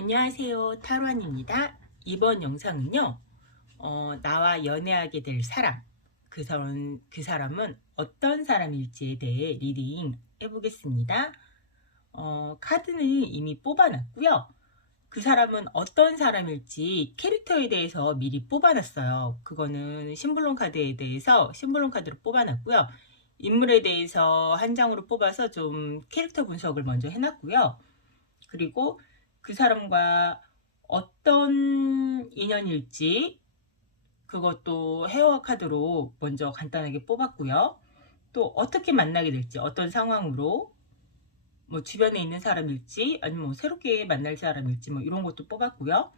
안녕하세요. 타로안입니다. 이번 영상은요, 나와 연애하게 될 사람, 그 사람은 어떤 사람일지에 대해 리딩 해보겠습니다. 카드는 이미 뽑아놨고요. 그 사람은 어떤 사람일지 캐릭터에 대해서 미리 뽑아놨어요. 그거는 심블론 카드에 대해서 심블론 카드로 뽑아놨고요. 인물에 대해서 한 장으로 뽑아서 좀 캐릭터 분석을 먼저 해놨고요. 그리고 그 사람과 어떤 인연일지 그것도 헤어 카드로 먼저 간단하게 뽑았고요. 또 어떻게 만나게 될지, 어떤 상황으로, 뭐 주변에 있는 사람일지 아니면 뭐 새롭게 만날 사람일지 뭐 이런 것도 뽑았고요.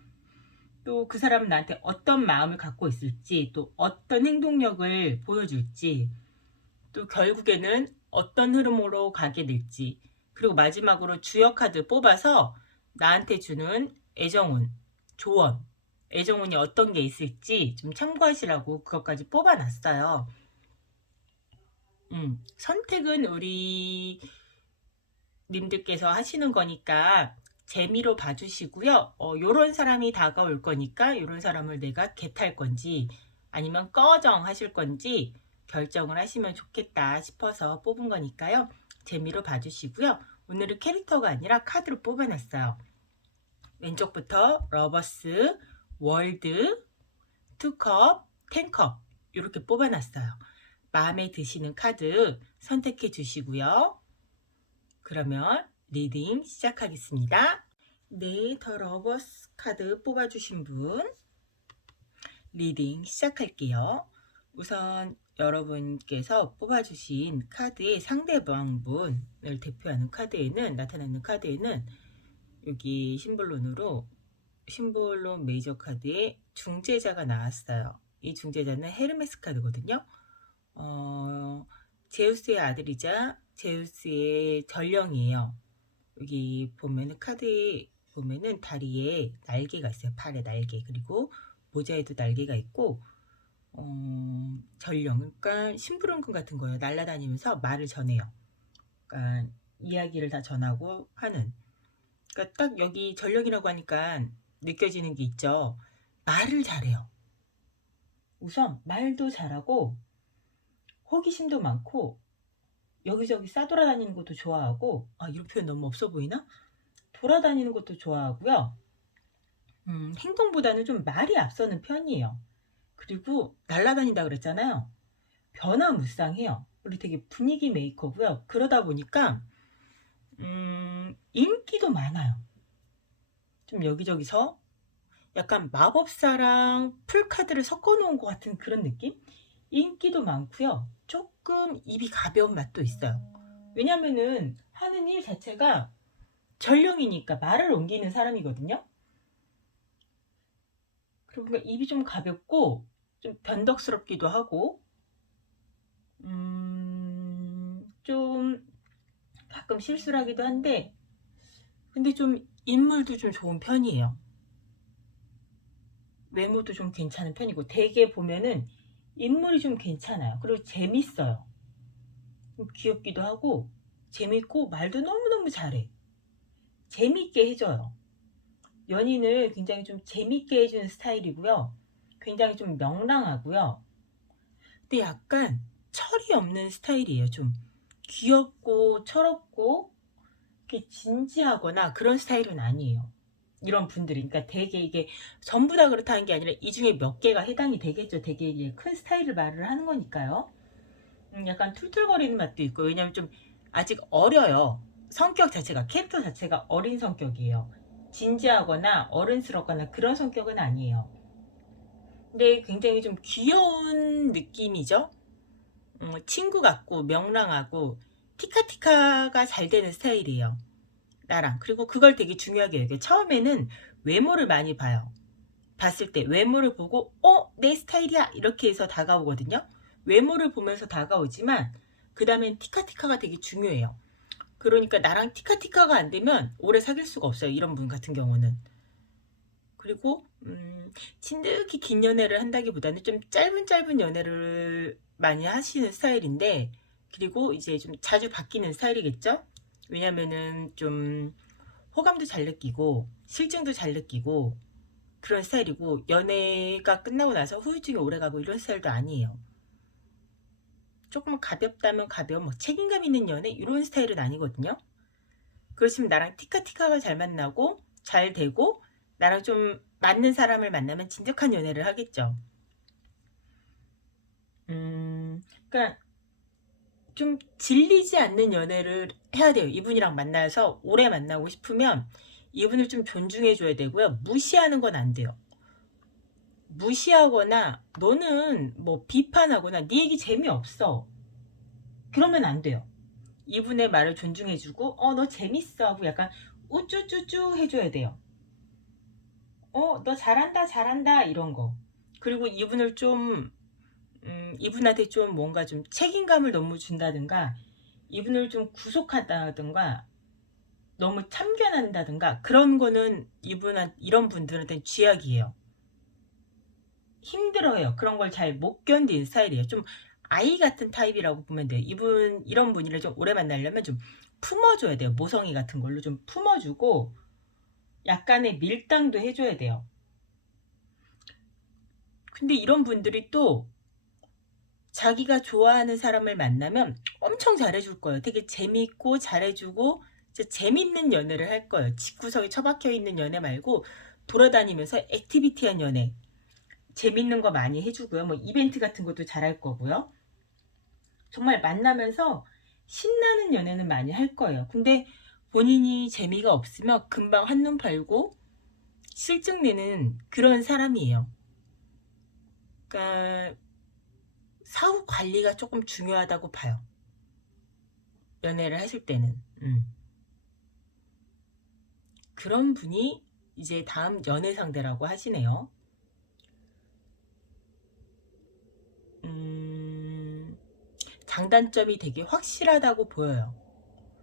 또 그 사람은 나한테 어떤 마음을 갖고 있을지, 또 어떤 행동력을 보여줄지, 또 결국에는 어떤 흐름으로 가게 될지, 그리고 마지막으로 주역 카드 뽑아서 나한테 주는 애정운, 조언, 애정운이 어떤 게 있을지 좀 참고하시라고 그것까지 뽑아놨어요. 선택은 우리 님들께서 하시는 거니까 재미로 봐주시고요. 요런 사람이 다가올 거니까 요런 사람을 내가 겟할 건지 아니면 꺼정 하실 건지 결정을 하시면 좋겠다 싶어서 뽑은 거니까요. 재미로 봐주시고요. 오늘은 캐릭터가 아니라 카드로 뽑아놨어요. 왼쪽부터 러버스, 월드, 투컵, 텐컵 이렇게 뽑아놨어요. 마음에 드시는 카드 선택해 주시고요. 그러면 리딩 시작하겠습니다. 네, 더 러버스 카드 뽑아주신 분 리딩 시작할게요. 우선 여러분께서 뽑아주신 카드의 상대방 분을 대표하는 카드에는 나타나는 카드에는 여기 심볼론 메이저 카드에 중재자가 나왔어요. 이 중재자는 헤르메스 카드거든요. 제우스의 아들이자 제우스의 전령이에요. 여기 보면은 카드에 보면은 다리에 날개가 있어요. 팔에 날개, 그리고 모자에도 날개가 있고 전령, 그러니까 심부름꾼 같은 거예요. 날아다니면서 말을 전해요. 그러니까 이야기를 다 전하고 하는. 그러니까 딱 여기 전령이라고 하니까 느껴지는 게 있죠. 말을 잘해요. 우선 말도 잘하고 호기심도 많고 여기저기 싸돌아다니는 것도 좋아하고, 이런 표현 너무 없어 보이나? 돌아다니는 것도 좋아하고요. 행동보다는 좀 말이 앞서는 편이에요. 그리고 날아다닌다 그랬잖아요. 변화무쌍해요. 우리 되게 분위기 메이커고요. 그러다 보니까 인기도 많아요. 좀 여기저기서 약간 마법사랑 풀카드를 섞어 놓은 것 같은 그런 느낌? 인기도 많고요. 조금 입이 가벼운 맛도 있어요. 왜냐면은 하는 일 자체가 전령이니까 말을 옮기는 사람이거든요. 그리고 그러니까 입이 좀 가볍고 좀 변덕스럽기도 하고 좀 가끔 실수를 하기도 한데 근데 좀 인물도 좀 좋은 편이에요. 외모도 좀 괜찮은 편이고 되게 보면은 인물이 좀 괜찮아요. 그리고 재밌어요. 좀 귀엽기도 하고 재밌고 말도 너무너무 잘해. 재밌게 해줘요. 연인을 굉장히 좀 재밌게 해주는 스타일이고요. 굉장히 좀 명랑하고요. 근데 약간 철이 없는 스타일이에요. 좀 귀엽고 철없고 이렇게 진지하거나 그런 스타일은 아니에요. 이런 분들이, 그러니까 되게 이게 전부 다 그렇다는 게 아니라 이 중에 몇 개가 해당이 되겠죠. 되게 이제 큰 스타일을 말을 하는 거니까요. 약간 툴툴거리는 맛도 있고, 왜냐면 좀 아직 어려요. 성격 자체가, 캐릭터 자체가 어린 성격이에요. 진지하거나 어른스럽거나 그런 성격은 아니에요. 근데 굉장히 좀 귀여운 느낌이죠. 친구 같고 명랑하고 티카티카가 잘 되는 스타일이에요. 나랑. 그리고 그걸 되게 중요하게 여겨요. 처음에는 외모를 많이 봐요. 봤을 때 외모를 보고 내 스타일이야 이렇게 해서 다가오거든요. 외모를 보면서 다가오지만 그 다음엔 티카티카가 되게 중요해요. 그러니까 나랑 티카티카가 안 되면 오래 사귈 수가 없어요. 이런 분 같은 경우는. 그리고 진득히 긴 연애를 한다기보다는 좀 짧은 연애를 많이 하시는 스타일인데, 그리고 이제 좀 자주 바뀌는 스타일이겠죠. 왜냐면은 좀 호감도 잘 느끼고 실증도 잘 느끼고 그런 스타일이고, 연애가 끝나고 나서 후유증이 오래가고 이런 스타일도 아니에요. 조금 가볍다면 가벼운 뭐 책임감 있는 연애 이런 스타일은 아니거든요. 그렇지만 나랑 티카티카가 잘 만나고 잘 되고 나랑 좀 맞는 사람을 만나면 진득한 연애를 하겠죠. 그러니까 좀 질리지 않는 연애를 해야 돼요. 이분이랑 만나서 오래 만나고 싶으면 이분을 좀 존중해 줘야 되고요. 무시하는 건 안 돼요. 무시하거나 너는 뭐 비판하거나 네 얘기 재미없어, 그러면 안 돼요. 이분의 말을 존중해 주고 너 재밌어 하고 약간 우쭈쭈쭈 해줘야 돼요. 너 잘한다 잘한다 이런 거. 그리고 이분을 좀 이분한테 좀 뭔가 좀 책임감을 너무 준다든가 이분을 좀 구속한다든가 너무 참견한다든가 그런 거는 이런 분들한테는 쥐약이에요. 힘들어요. 그런 걸 잘 못 견디는 스타일이에요. 좀 아이 같은 타입이라고 보면 돼요. 이런 분이를 좀 오래 만나려면 좀 품어줘야 돼요. 모성이 같은 걸로 좀 품어주고 약간의 밀당도 해줘야 돼요. 근데 이런 분들이 또 자기가 좋아하는 사람을 만나면 엄청 잘해줄 거예요. 되게 재밌고 잘해주고 재밌는 연애를 할 거예요. 집구석에 처박혀 있는 연애 말고 돌아다니면서 액티비티한 연애, 재밌는 거 많이 해주고요. 뭐 이벤트 같은 것도 잘할 거고요. 정말 만나면서 신나는 연애는 많이 할 거예요. 근데 본인이 재미가 없으면 금방 한눈 팔고 실증내는 그런 사람이에요. 그러니까 사후 관리가 조금 중요하다고 봐요. 연애를 하실 때는. 그런 분이 이제 다음 연애 상대라고 하시네요. 장단점이 되게 확실하다고 보여요.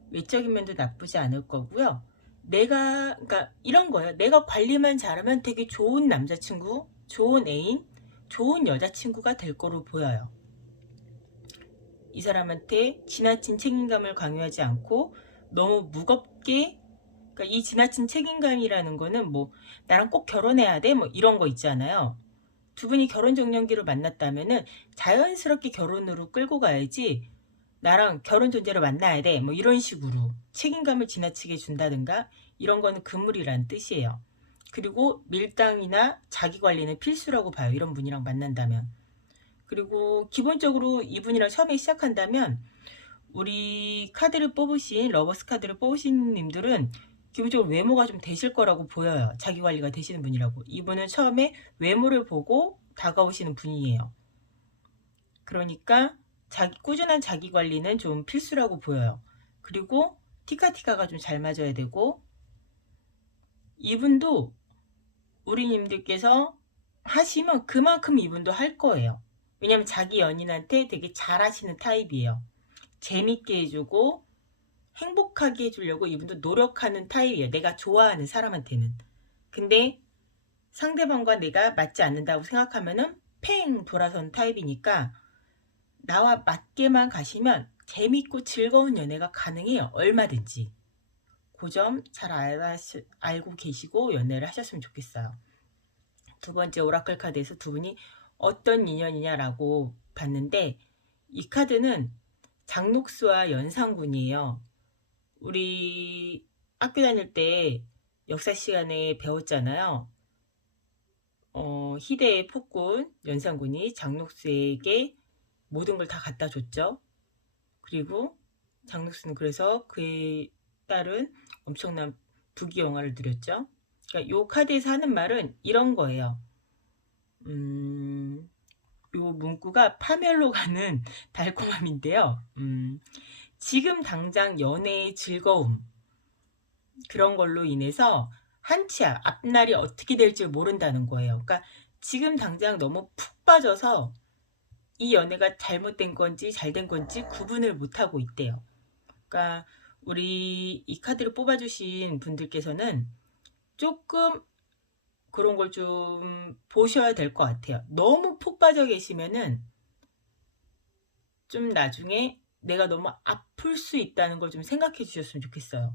외적인 면도 나쁘지 않을 거고요. 그러니까 이런 거예요. 내가 관리만 잘하면 되게 좋은 남자친구, 좋은 애인, 좋은 여자친구가 될 거로 보여요. 이 사람한테 지나친 책임감을 강요하지 않고 너무 무겁게, 그러니까 이 지나친 책임감이라는 거는 뭐 나랑 꼭 결혼해야 돼 뭐 이런 거 있잖아요. 두 분이 결혼 정년기로 만났다면은 자연스럽게 결혼으로 끌고 가야지, 나랑 결혼 존재로 만나야 돼 뭐 이런 식으로 책임감을 지나치게 준다든가 이런 거는 금물이란 뜻이에요. 그리고 밀당이나 자기관리는 필수라고 봐요. 이런 분이랑 만난다면. 그리고 기본적으로 이분이랑 처음에 시작한다면 우리 카드를 뽑으신 러버스 카드를 뽑으신 님들은 기본적으로 외모가 좀 되실 거라고 보여요. 자기관리가 되시는 분이라고. 이분은 처음에 외모를 보고 다가오시는 분이에요. 그러니까 꾸준한 자기관리는 좀 필수라고 보여요. 그리고 티카티카가 좀 잘 맞아야 되고, 이분도 우리님들께서 하시면 그만큼 이분도 할 거예요. 왜냐면 자기 연인한테 되게 잘하시는 타입이에요. 재밌게 해주고 행복하게 해주려고 이분도 노력하는 타입이에요. 내가 좋아하는 사람한테는. 근데 상대방과 내가 맞지 않는다고 생각하면은 팽 돌아선 타입이니까 나와 맞게만 가시면 재밌고 즐거운 연애가 가능해요. 얼마든지. 그 점 잘 알고 계시고 연애를 하셨으면 좋겠어요. 두 번째 오라클 카드에서 두 분이 어떤 인연이냐라고 봤는데, 이 카드는 장록수와 연상군이에요. 우리 학교 다닐 때 역사 시간에 배웠잖아요. 희대의 폭군 연산군이 장록수에게 모든 걸 다 갖다 줬죠. 그리고 장록수는 그래서 그의 딸은 엄청난 부귀영화를 누렸죠. 그러니까 요 카드에서 하는 말은 이런 거예요. 요 문구가 파멸로 가는 달콤함인데요. 지금 당장 연애의 즐거움, 그런 걸로 인해서 한치 앞날이 어떻게 될지 모른다는 거예요. 그러니까 지금 당장 너무 푹 빠져서 이 연애가 잘못된 건지 잘된 건지 구분을 못하고 있대요. 그러니까 우리 이 카드를 뽑아주신 분들께서는 조금 그런 걸 좀 보셔야 될 것 같아요. 너무 푹 빠져 계시면은 좀 나중에 내가 너무 아플 수 있다는 걸 좀 생각해 주셨으면 좋겠어요.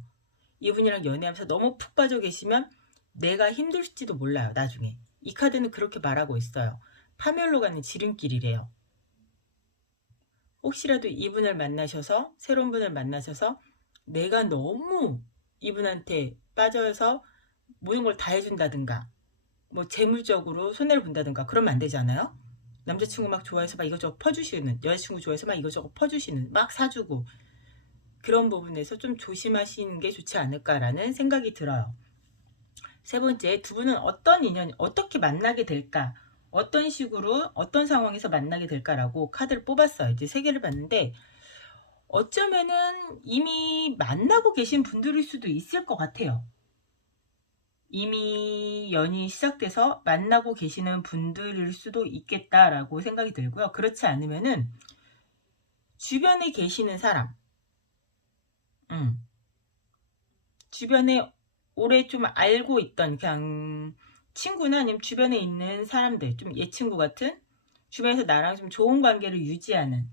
이분이랑 연애하면서 너무 푹 빠져 계시면 내가 힘들지도 몰라요. 나중에. 이 카드는 그렇게 말하고 있어요. 파멸로 가는 지름길이래요. 혹시라도 이분을 만나셔서 새로운 분을 만나셔서 내가 너무 이분한테 빠져서 모든 걸 다 해준다든가 뭐 재물적으로 손해를 본다든가 그러면 안 되잖아요. 남자친구 막 좋아해서 막 이것저것 퍼주시는, 여자친구 좋아해서 막 이것저것 퍼주시는, 막 사주고, 그런 부분에서 좀 조심하시는 게 좋지 않을까라는 생각이 들어요. 세 번째, 두 분은 어떤 인연, 어떻게 만나게 될까, 어떤 식으로 어떤 상황에서 만나게 될까라고 카드를 뽑았어요. 이제 세 개를 봤는데 어쩌면은 이미 만나고 계신 분들일 수도 있을 것 같아요. 이미 연이 시작돼서 만나고 계시는 분들일 수도 있겠다라고 생각이 들고요. 그렇지 않으면은 주변에 계시는 사람, 주변에 오래 좀 알고 있던 그냥 친구나 아니면 주변에 있는 사람들, 좀 예친구 같은 주변에서 나랑 좀 좋은 관계를 유지하는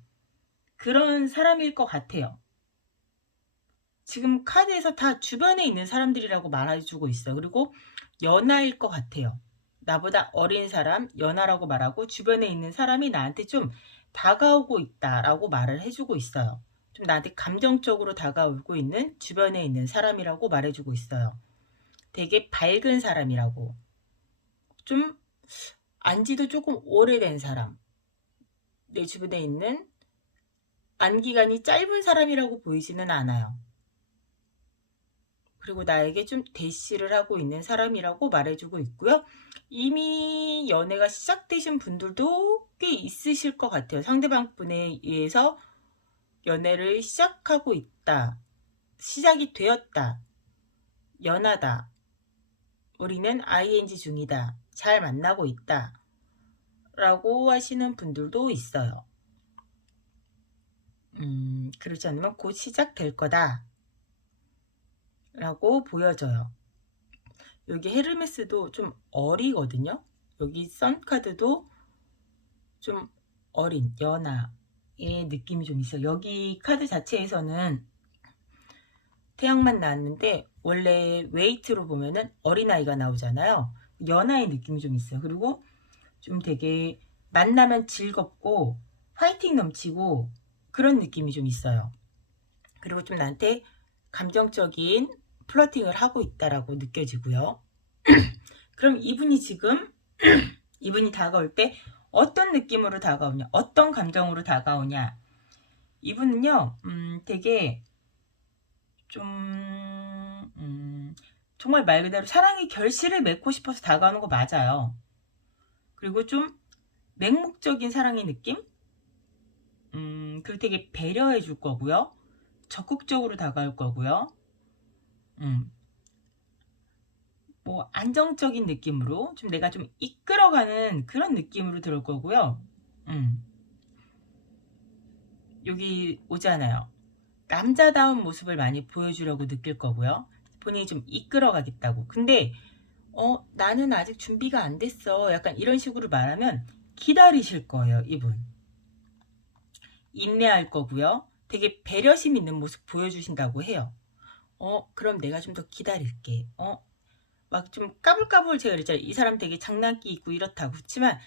그런 사람일 것 같아요. 지금 카드에서 다 주변에 있는 사람들이라고 말해주고 있어요. 그리고 연하일 것 같아요. 나보다 어린 사람, 연하라고 말하고 주변에 있는 사람이 나한테 좀 다가오고 있다라고 말을 해주고 있어요. 좀 나한테 감정적으로 다가오고 있는 주변에 있는 사람이라고 말해주고 있어요. 되게 밝은 사람이라고. 좀 안지도 조금 오래된 사람. 내 주변에 있는 안기간이 짧은 사람이라고 보이지는 않아요. 그리고 나에게 좀 대시를 하고 있는 사람이라고 말해주고 있고요. 이미 연애가 시작되신 분들도 꽤 있으실 것 같아요. 상대방 분에 의해서 연애를 시작하고 있다. 시작이 되었다. 연하다. 우리는 ing 중이다. 잘 만나고 있다. 라고 하시는 분들도 있어요. 그렇지 않으면 곧 시작될 거다. 라고 보여져요. 여기 헤르메스도 좀 어리거든요. 여기 선카드도 좀 어린, 연하의 느낌이 좀 있어요. 여기 카드 자체에서는 태양만 나왔는데 원래 웨이트로 보면은 어린아이가 나오잖아요. 연하의 느낌이 좀 있어요. 그리고 좀 되게 만나면 즐겁고 화이팅 넘치고 그런 느낌이 좀 있어요. 그리고 좀 나한테 감정적인 플러팅을 하고 있다라고 느껴지고요. 그럼 이분이 지금 이분이 다가올 때 어떤 느낌으로 다가오냐, 어떤 감정으로 다가오냐. 이분은요, 되게 좀 정말 말 그대로 사랑의 결실을 맺고 싶어서 다가오는 거 맞아요. 그리고 좀 맹목적인 사랑의 느낌? 그리고 되게 배려해 줄 거고요. 적극적으로 다가올 거고요. 뭐 안정적인 느낌으로 좀 내가 좀 이끌어가는 그런 느낌으로 들어올 거고요. 여기 오잖아요. 남자다운 모습을 많이 보여주려고 느낄 거고요. 본인이 좀 이끌어가겠다고. 근데 나는 아직 준비가 안 됐어. 약간 이런 식으로 말하면 기다리실 거예요, 이분. 인내할 거고요. 되게 배려심 있는 모습 보여주신다고 해요. 그럼 내가 좀 더 기다릴게. 막 좀 까불까불 제가 그랬잖아요. 이 사람 되게 장난기 있고 이렇다고. 그렇지만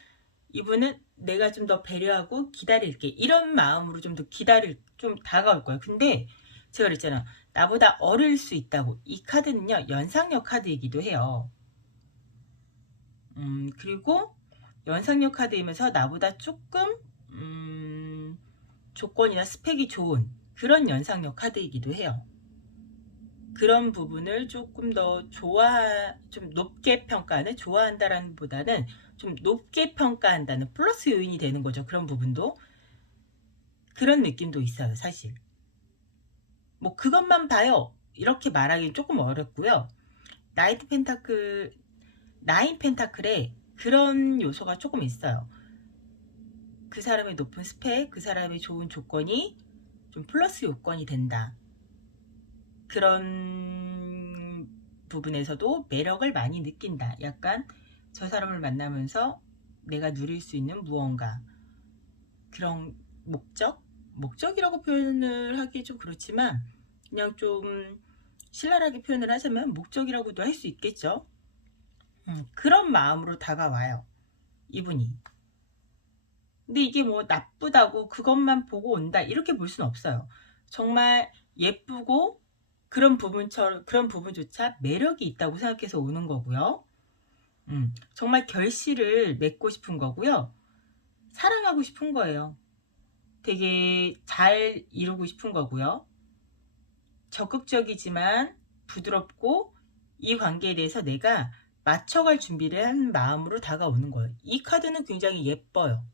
이분은 내가 좀 더 배려하고 기다릴게. 이런 마음으로 좀 더 좀 다가올 거예요. 근데 제가 그랬잖아요. 나보다 어릴 수 있다고. 이 카드는요, 연상력 카드이기도 해요. 그리고 연상력 카드이면서 나보다 조금, 조건이나 스펙이 좋은 그런 연상력 카드이기도 해요. 그런 부분을 조금 더 좀 높게 평가하는, 좋아한다라는 보다는 좀 높게 평가한다는 플러스 요인이 되는 거죠. 그런 부분도. 그런 느낌도 있어요, 사실. 뭐, 그것만 봐요. 이렇게 말하기는 조금 어렵고요. 나이트 펜타클, 나인 펜타클에 그런 요소가 조금 있어요. 그 사람의 높은 스펙, 그 사람의 좋은 조건이 좀 플러스 요건이 된다. 그런 부분에서도 매력을 많이 느낀다. 약간 저 사람을 만나면서 내가 누릴 수 있는 무언가, 그런 목적이라고 표현을 하기 좀 그렇지만 그냥 좀 신랄하게 표현을 하자면 목적이라고도 할 수 있겠죠. 그런 마음으로 다가와요, 이분이. 근데 이게 뭐 나쁘다고 그것만 보고 온다 이렇게 볼 수는 없어요. 정말 예쁘고 그런 부분조차 매력이 있다고 생각해서 오는 거고요. 정말 결실을 맺고 싶은 거고요. 사랑하고 싶은 거예요. 되게 잘 이루고 싶은 거고요. 적극적이지만 부드럽고 이 관계에 대해서 내가 맞춰갈 준비를 한 마음으로 다가오는 거예요. 이 카드는 굉장히 예뻐요.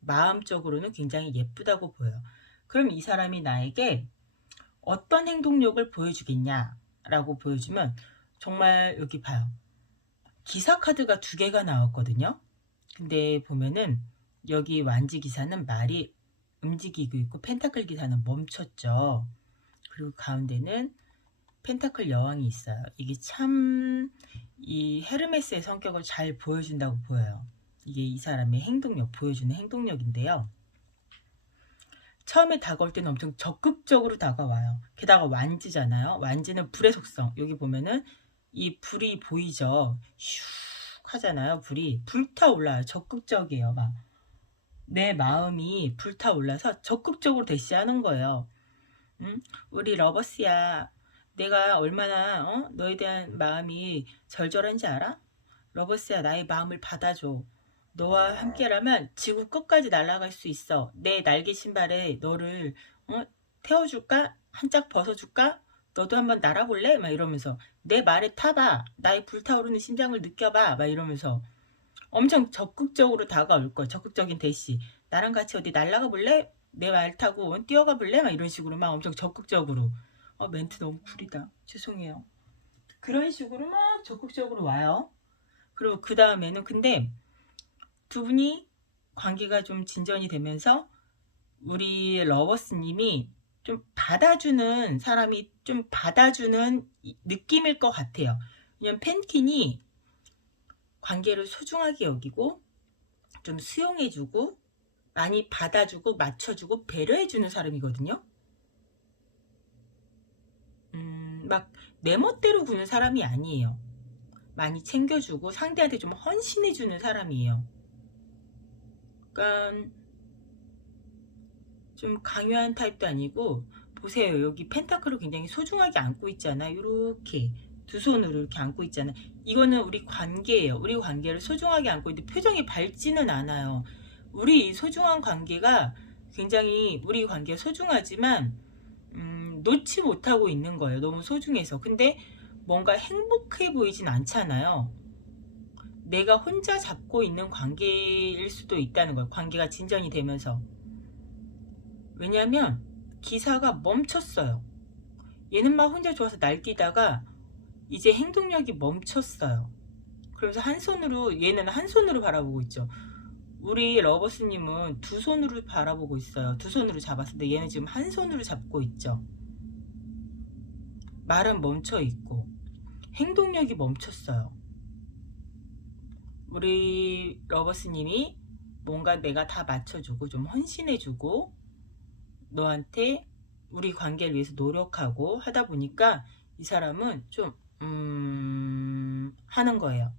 마음적으로는 굉장히 예쁘다고 보여요. 그럼 이 사람이 나에게 어떤 행동력을 보여주겠냐라고 보여주면 정말 여기 봐요. 기사 카드가 2개가 나왔거든요. 근데 보면은 여기 완지 기사는 말이 움직이고 있고 펜타클 기사는 멈췄죠. 그리고 가운데는 펜타클 여왕이 있어요. 이게 참 이 헤르메스의 성격을 잘 보여준다고 보여요. 이게 이 사람의 행동력, 보여주는 행동력인데요. 처음에 다가올 때는 엄청 적극적으로 다가와요. 게다가 완지잖아요. 완지는 불의 속성. 여기 보면은 이 불이 보이죠. 슉 하잖아요. 불이 불타올라요. 적극적이에요. 막 내 마음이 불타올라서 적극적으로 대시하는 거예요. 우리 러버스야. 내가 얼마나 너에 대한 마음이 절절한지 알아? 러버스야, 나의 마음을 받아줘. 너와 함께라면 지구 끝까지 날아갈 수 있어. 내 날개 신발에 너를 태워줄까? 한 짝 벗어줄까? 너도 한번 날아볼래? 막 이러면서 내 말에 타봐. 나의 불타오르는 심장을 느껴봐. 막 이러면서 엄청 적극적으로 다가올 거야. 적극적인 대시. 나랑 같이 어디 날아가 볼래? 내 말 타고 뛰어가 볼래? 막 이런 식으로 막 엄청 적극적으로. 멘트 너무 구리다. 죄송해요. 그런 식으로 막 적극적으로 와요. 그리고 그 다음에는 근데 두 분이 관계가 좀 진전이 되면서 우리 러버스님이 좀 받아주는 사람이 좀 받아주는 느낌일 것 같아요. 왜냐면 펜킨이 관계를 소중하게 여기고 좀 수용해주고 많이 받아주고 맞춰주고 배려해주는 사람이거든요. 막 내 멋대로 구는 사람이 아니에요. 많이 챙겨주고 상대한테 좀 헌신해주는 사람이에요. 그러니까 좀 강요한 타입도 아니고 보세요. 여기 펜타클을 굉장히 소중하게 안고 있잖아요. 이렇게 두 손으로 이렇게 안고 있잖아요. 이거는 우리 관계예요. 우리 관계를 소중하게 안고 있는데 표정이 밝지는 않아요. 우리 소중한 관계가 굉장히 우리 관계가 소중하지만 놓지 못하고 있는 거예요. 너무 소중해서. 근데 뭔가 행복해 보이진 않잖아요. 내가 혼자 잡고 있는 관계일 수도 있다는 거예요. 관계가 진전이 되면서. 왜냐하면 기사가 멈췄어요. 얘는 막 혼자 좋아서 날뛰다가 이제 행동력이 멈췄어요. 그러면서 얘는 한 손으로 바라보고 있죠. 우리 러버스님은 두 손으로 바라보고 있어요. 두 손으로 잡았는데 얘는 지금 한 손으로 잡고 있죠. 말은 멈춰 있고 행동력이 멈췄어요. 우리 러버스님이 뭔가 내가 다 맞춰주고 좀 헌신해주고 너한테 우리 관계를 위해서 노력하고 하다 보니까 이 사람은 좀 하는 거예요.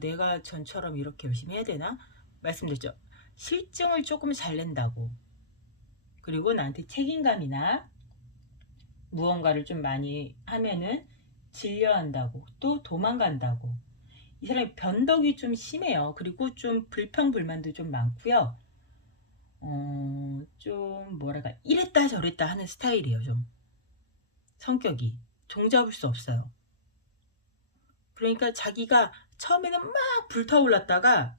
내가 전처럼 이렇게 열심히 해야 되나? 말씀드렸죠. 실증을 조금 잘 낸다고. 그리고 나한테 책임감이나 무언가를 좀 많이 하면은 질려한다고. 또 도망간다고. 이 사람이 변덕이 좀 심해요. 그리고 좀 불평불만도 좀 많고요. 좀 뭐랄까 이랬다 저랬다 하는 스타일이에요. 좀 성격이 종잡을 수 없어요. 그러니까 자기가 처음에는 막 불타올랐다가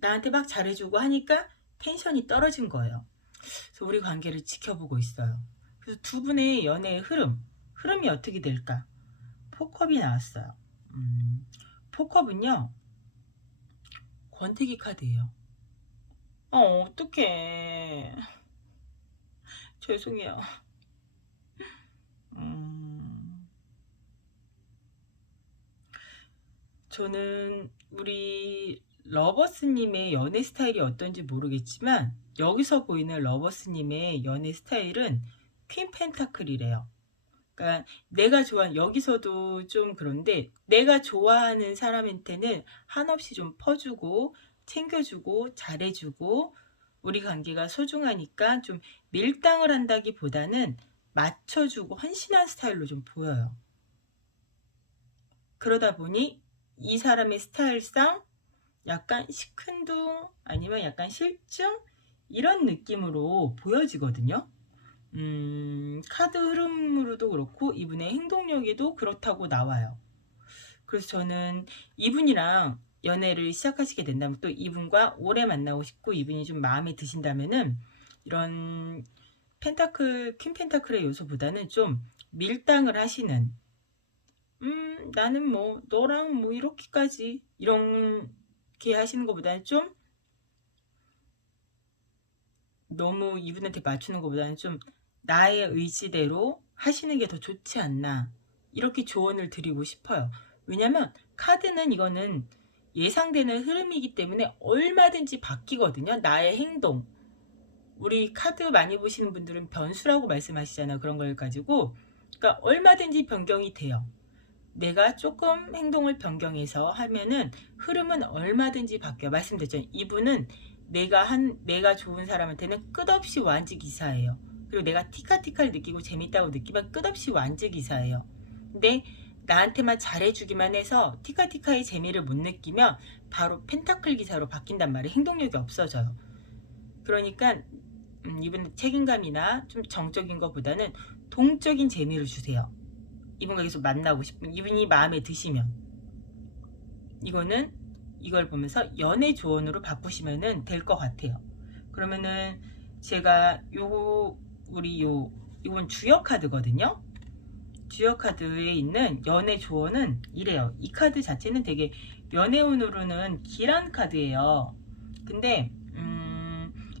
나한테 막 잘해주고 하니까 텐션이 떨어진 거예요. 그래서 우리 관계를 지켜보고 있어요. 그래서 두 분의 연애의 흐름이 어떻게 될까? 포컵이 나왔어요. 포컵은요 권태기 카드예요. 어떡해. 죄송해요. 저는 우리 러버스님의 연애 스타일이 어떤지 모르겠지만 여기서 보이는 러버스님의 연애 스타일은 퀸 펜타클이래요. 그러니까 내가 좋아하는, 여기서도 좀 그런데 내가 좋아하는 사람한테는 한없이 좀 퍼주고 챙겨주고 잘해주고 우리 관계가 소중하니까 좀 밀당을 한다기보다는 맞춰주고 헌신한 스타일로 좀 보여요. 그러다 보니 이 사람의 스타일상 약간 시큰둥 아니면 약간 실증 이런 느낌으로 보여지거든요. 카드 흐름으로도 그렇고 이분의 행동력에도 그렇다고 나와요. 그래서 저는 이분이랑 연애를 시작하시게 된다면, 또 이분과 오래 만나고 싶고 이분이 좀 마음에 드신다면은 이런 펜타클, 퀸 펜타클의 요소보다는 좀 밀당을 하시는, 나는 뭐 너랑 뭐 이렇게까지 이렇게 하시는 것보다는 좀 너무 이분한테 맞추는 것보다는 좀 나의 의지대로 하시는 게 더 좋지 않나, 이렇게 조언을 드리고 싶어요. 왜냐면 카드는 이거는 예상되는 흐름이기 때문에 얼마든지 바뀌거든요. 나의 행동. 우리 카드 많이 보시는 분들은 변수라고 말씀하시잖아요. 그런 걸 가지고. 그러니까 얼마든지 변경이 돼요. 내가 조금 행동을 변경해서 하면은 흐름은 얼마든지 바뀌어요. 말씀드렸죠. 이분은 내가 좋은 사람한테는 끝없이 완지기사예요. 그리고 내가 티카티카를 느끼고 재밌다고 느끼면 끝없이 완지기사예요. 근데 나한테만 잘해주기만 해서 티카티카의 재미를 못 느끼면 바로 펜타클 기사로 바뀐단 말이에요. 행동력이 없어져요. 그러니까 이분 책임감이나 좀 정적인 것보다는 동적인 재미를 주세요. 이분과 계속 만나고 싶은, 이분이 마음에 드시면 이거는 이걸 보면서 연애 조언으로 바꾸시면 될 것 같아요. 그러면은 제가 이건 주역 카드거든요. 주역 카드에 있는 연애 조언은 이래요. 이 카드 자체는 되게 연애운으로는 길한 카드예요. 근데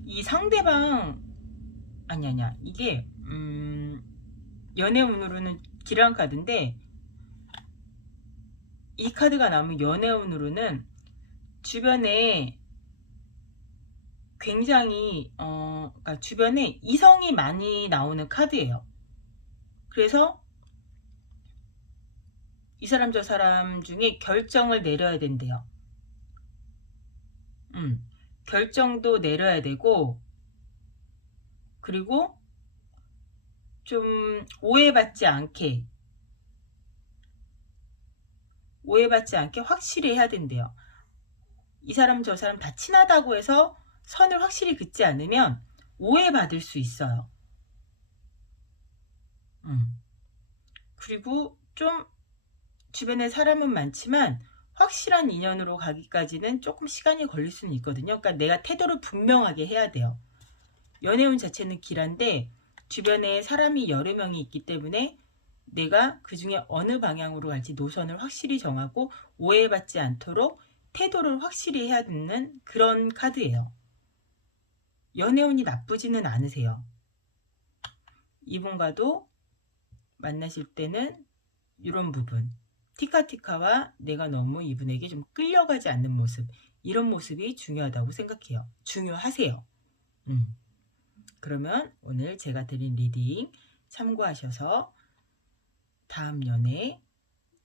이 상대방, 아니야, 이게 연애운으로는 길한 카드인데, 이 카드가 나오면 연애운으로는 주변에 굉장히 그러니까 주변에 이성이 많이 나오는 카드예요. 그래서 이 사람 저 사람 중에 결정을 내려야 된대요. 결정도 내려야 되고, 그리고 좀 오해받지 않게 확실히 해야 된대요. 이 사람 저 사람 다 친하다고 해서 선을 확실히 긋지 않으면 오해받을 수 있어요. 그리고 좀 주변에 사람은 많지만 확실한 인연으로 가기까지는 조금 시간이 걸릴 수는 있거든요. 그러니까 내가 태도를 분명하게 해야 돼요. 연애운 자체는 길한데 주변에 사람이 여러 명이 있기 때문에 내가 그 중에 어느 방향으로 갈지 노선을 확실히 정하고 오해받지 않도록 태도를 확실히 해야 되는 그런 카드예요. 연애운이 나쁘지는 않으세요. 이분과도 만나실 때는 이런 부분, 티카티카와 내가 너무 이분에게 좀 끌려가지 않는 모습, 이런 모습이 중요하다고 생각해요. 중요하세요. 그러면 오늘 제가 드린 리딩 참고하셔서 다음 연애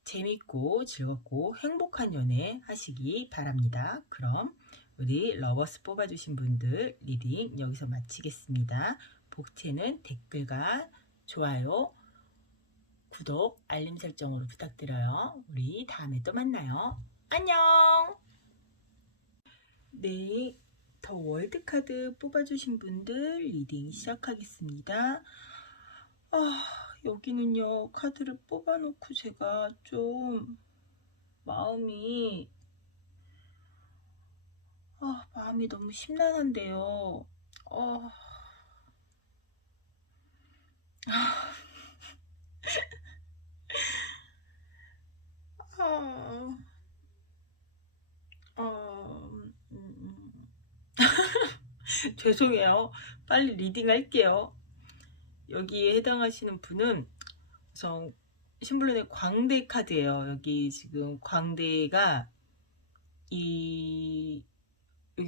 재밌고 즐겁고 행복한 연애 하시기 바랍니다. 그럼 우리 러버스 뽑아주신 분들 리딩 여기서 마치겠습니다. 복채는 댓글과 좋아요, 구독, 알림 설정으로 부탁드려요. 우리 다음에 또 만나요. 안녕! 네, 더 월드카드 뽑아주신 분들 리딩 시작하겠습니다. 여기는요, 카드를 뽑아놓고 제가 좀 마음이 너무 심란한데요. 아, 죄송해요. 빨리 리딩 할게요. 여기에 해당하시는 분은 우선 신블룬의 광대 카드예요. 여기 지금 광대가 여기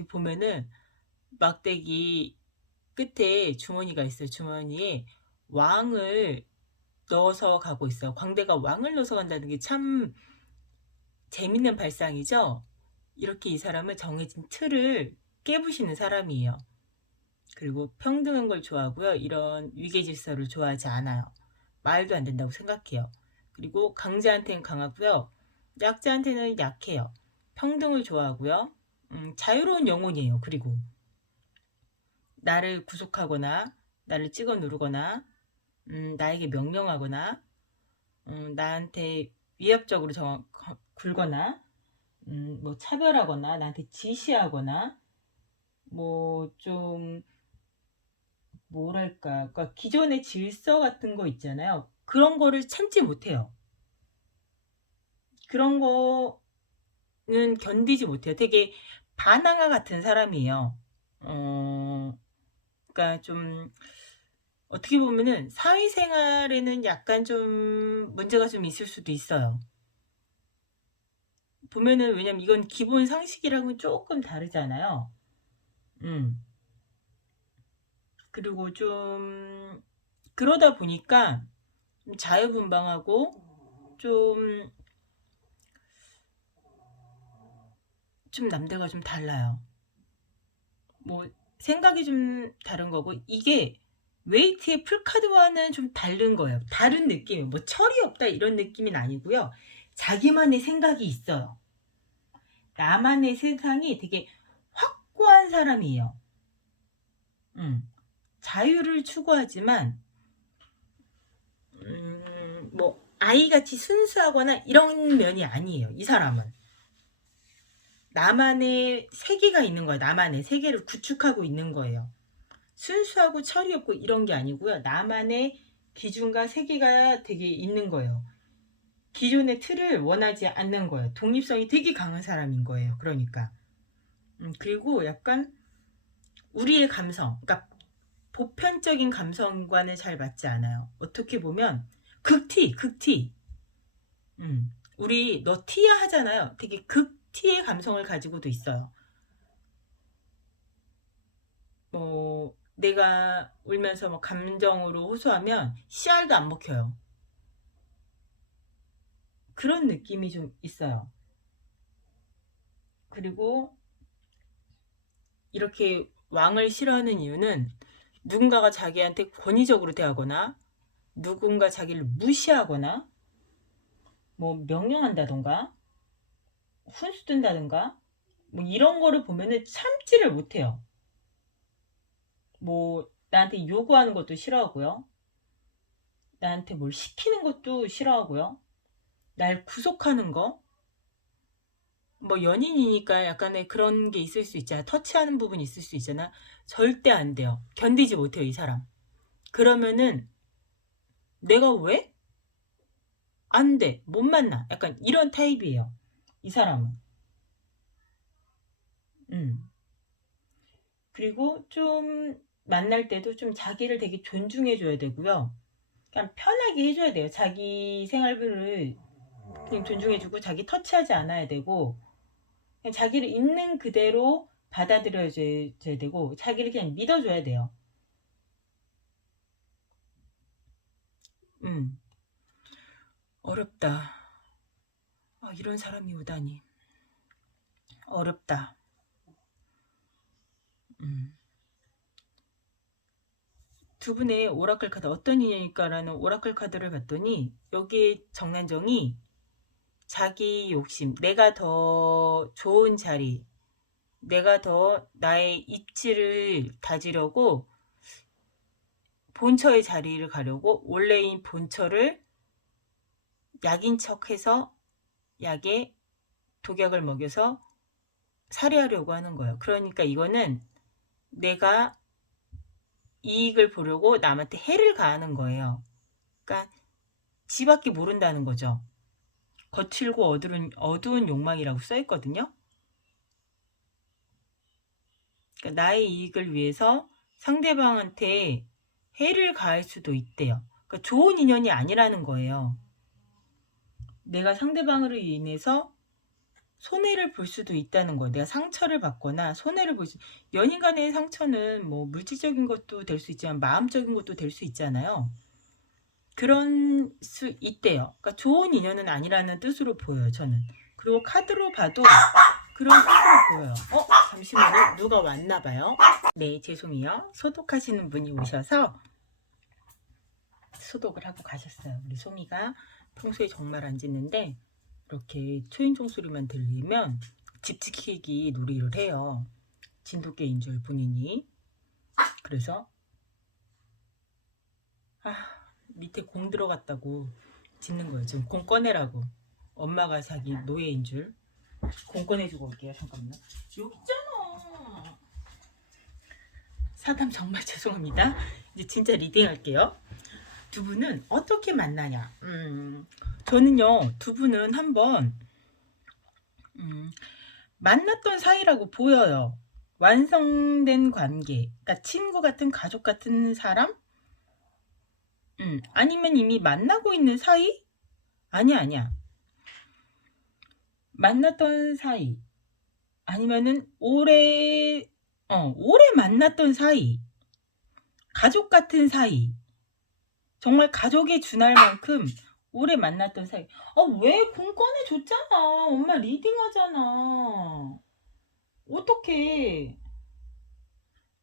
보면은 막대기 끝에 주머니가 있어요. 주머니에 왕을 넣어서 가고 있어요. 광대가 왕을 넣어서 간다는 게 참 재밌는 발상이죠. 이렇게 이 사람은 정해진 틀을 깨부시는 사람이에요. 그리고 평등한 걸 좋아하고요. 이런 위계 질서를 좋아하지 않아요. 말도 안 된다고 생각해요. 그리고 강자한테는 강하고요. 약자한테는 약해요. 평등을 좋아하고요. 자유로운 영혼이에요. 그리고 나를 구속하거나 나를 찍어 누르거나 나에게 명령하거나 나한테 위협적으로 굴거나 뭐 차별하거나 나한테 지시하거나 뭐 좀 뭐랄까 그러니까 기존의 질서 같은 거 있잖아요. 그런 거를 참지 못해요. 그런 거는 견디지 못해요. 되게 바나나 같은 사람이에요. 그러니까 좀 어떻게 보면은 사회생활에는 약간 좀 문제가 좀 있을 수도 있어요. 보면은 왜냐면 이건 기본 상식이랑은 조금 다르잖아요. 음. 그리고 좀 그러다 보니까 자유분방하고 좀, 좀 남들과 좀 달라요. 뭐 생각이 좀 다른 거고 이게 웨이트의 풀카드와는 좀 다른 거예요. 다른 느낌이에요. 뭐 철이 없다 이런 느낌은 아니고요. 자기만의 생각이 있어요. 나만의 세상이 되게 확고한 사람이에요. 자유를 추구하지만 뭐 아이같이 순수하거나 이런 면이 아니에요. 이 사람은 나만의 세계가 있는 거예요. 나만의 세계를 구축하고 있는 거예요. 순수하고 철이 없고 이런 게 아니고요. 나만의 기준과 세계가 되게 있는 거예요. 기존의 틀을 원하지 않는 거예요. 독립성이 되게 강한 사람인 거예요. 그러니까 그리고 약간 우리의 감성, 그러니까 보편적인 감성과는 잘 맞지 않아요. 어떻게 보면 극티. 우리 너 티야 하잖아요. 되게 극티의 감성을 가지고도 있어요. 뭐 내가 울면서 뭐 감정으로 호소하면 씨알도 안 먹혀요. 그런 느낌이 좀 있어요. 그리고 이렇게 왕을 싫어하는 이유는 누군가가 자기한테 권위적으로 대하거나 누군가 자기를 무시하거나 뭐 명령한다던가 훈수 둔다던가 뭐 이런 거를 보면은 참지를 못해요. 뭐 나한테 요구하는 것도 싫어하고요. 나한테 뭘 시키는 것도 싫어하고요. 날 구속하는 거. 뭐 연인이니까 약간의 그런 게 있을 수 있잖아. 터치하는 부분이 있을 수 있잖아. 절대 안 돼요. 견디지 못해요, 이 사람. 그러면은 내가 왜? 안 돼. 못 만나. 약간 이런 타입이에요. 이 사람은. 음. 그리고 좀 만날 때도 좀 자기를 되게 존중해 줘야 되고요. 그냥 편하게 해줘야 돼요. 자기 생활을 그냥 존중해 주고 자기 터치하지 않아야 되고 그냥 자기를 있는 그대로 받아들여줘야 되고 자기를 그냥 믿어줘야 돼요. 음. 어렵다. 아, 이런 사람이 오다니. 어렵다. 음. 두 분의 오라클 카드 어떤 인연일까라는 오라클 카드를 봤더니 여기에 정난정이 자기 욕심, 내가 더 좋은 자리, 내가 더 나의 입지를 다지려고 본처의 자리를 가려고 원래인 본처를 약인 척해서 약에 독약을 먹여서 살해하려고 하는 거예요. 그러니까 이거는 내가 이익을 보려고 남한테 해를 가하는 거예요. 그러니까 지밖에 모른다는 거죠. 거칠고 어두운 욕망이라고 써있거든요. 그러니까 나의 이익을 위해서 상대방한테 해를 가할 수도 있대요. 그러니까 좋은 인연이 아니라는 거예요. 내가 상대방으로 인해서 손해를 볼 수도 있다는 거예요. 내가 상처를 받거나 손해를 볼 수, 연인 간의 상처는 뭐 물질적인 것도 될 수 있지만 마음적인 것도 될 수 있잖아요. 그런 수 있대요. 그러니까 좋은 인연은 아니라는 뜻으로 보여요, 저는. 그리고 카드로 봐도 그런 뜻으로 보여요. 잠시만요. 누가 왔나 봐요. 네, 죄송해요. 소독하시는 분이 오셔서 소독을 하고 가셨어요. 우리 소미가 평소에 정말 안 짖는데 이렇게 초인종 소리만 들리면 집 지키기 놀이를 해요. 진돗개인 줄 본인이. 그래서 밑에 공 들어갔다고 짖는 거예요. 지금 공 꺼내라고. 엄마가 자기 노예인 줄. 공 꺼내주고 올게요. 잠깐만요. 여기 있잖아. 사담 정말 죄송합니다. 이제 진짜 리딩 할게요. 두 분은 어떻게 만나냐? 저는요, 두 분은 한번 만났던 사이라고 보여요. 완성된 관계, 그러니까 친구 같은 가족 같은 사람? 아니면 이미 만나고 있는 사이? 아니야. 만났던 사이. 아니면은 오래 만났던 사이. 가족 같은 사이. 정말 가족에 준할 만큼 오래 만났던 사이. 왜 공 꺼내줬잖아. 엄마 리딩하잖아. 어떡해.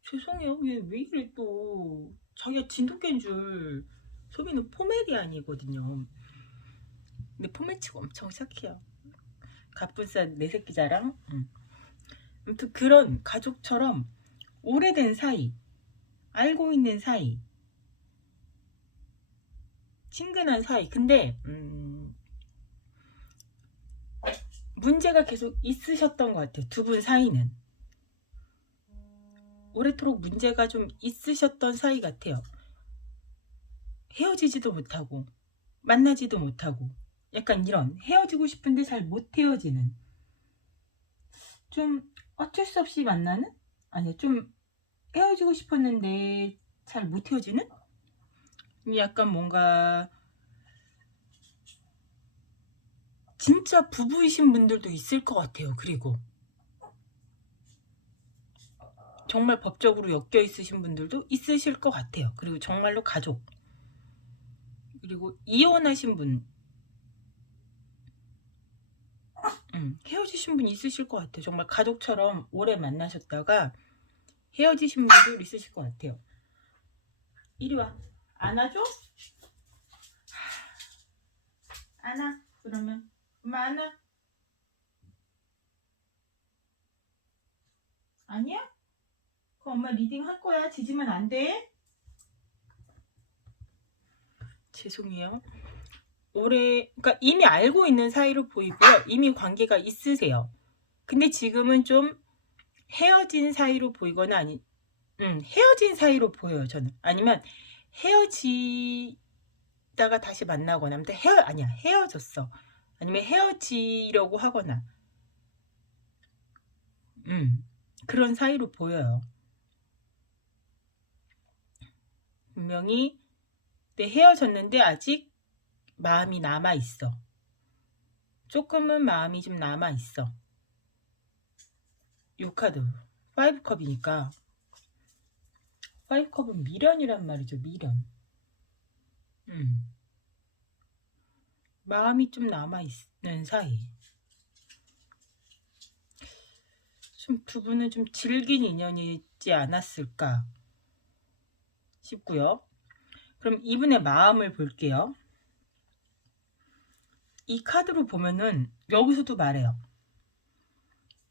죄송해요. 왜 이래 또. 자기가 진돗개인 줄. 소미는 포메리안이거든요. 근데 포메치가 엄청 착해요. 갑분싸 내 새끼 자랑. 아무튼 그런 가족처럼 오래된 사이, 알고 있는 사이, 친근한 사이. 근데 문제가 계속 있으셨던 것 같아요. 두 분 사이는 오래도록 문제가 좀 있으셨던 사이 같아요. 헤어지지도 못하고 만나지도 못하고 약간 이런, 헤어지고 싶은데 잘 못 헤어지는, 좀 어쩔 수 없이 만나는? 아니, 좀 헤어지고 싶었는데 잘 못 헤어지는? 약간 뭔가 진짜 부부이신 분들도 있을 것 같아요. 그리고 정말 법적으로 엮여 있으신 분들도 있으실 것 같아요. 그리고 정말로 가족, 그리고 이혼하신 분, 헤어지신 분 있으실 것 같아요. 정말 가족처럼 오래 만나셨다가 헤어지신 분도 있으실 것 같아요. 이리 와. 안아줘? 안아. 그러면 엄마 안아. 아니야? 그 엄마 리딩 할 거야. 짖으면 안 돼. 죄송해요. 그러니까 이미 알고 있는 사이로 보이고요. 이미 관계가 있으세요. 근데 지금은 좀 헤어진 사이로 보이거나 헤어진 사이로 보여요. 저는. 아니면 헤어지다가 다시 만나거나, 아무튼 헤어졌어. 아니면 헤어지려고 하거나, 그런 사이로 보여요. 분명히 헤어졌는데 아직 마음이 남아있어. 조금은 마음이 좀 남아있어. 요 카드 5컵이니까 5컵은 미련이란 말이죠. 미련. 마음이 좀 남아있는 사이. 좀 두 분은 좀 질긴 인연이지 않았을까 싶고요. 그럼 이분의 마음을 볼게요. 이 카드로 보면은 여기서도 말해요.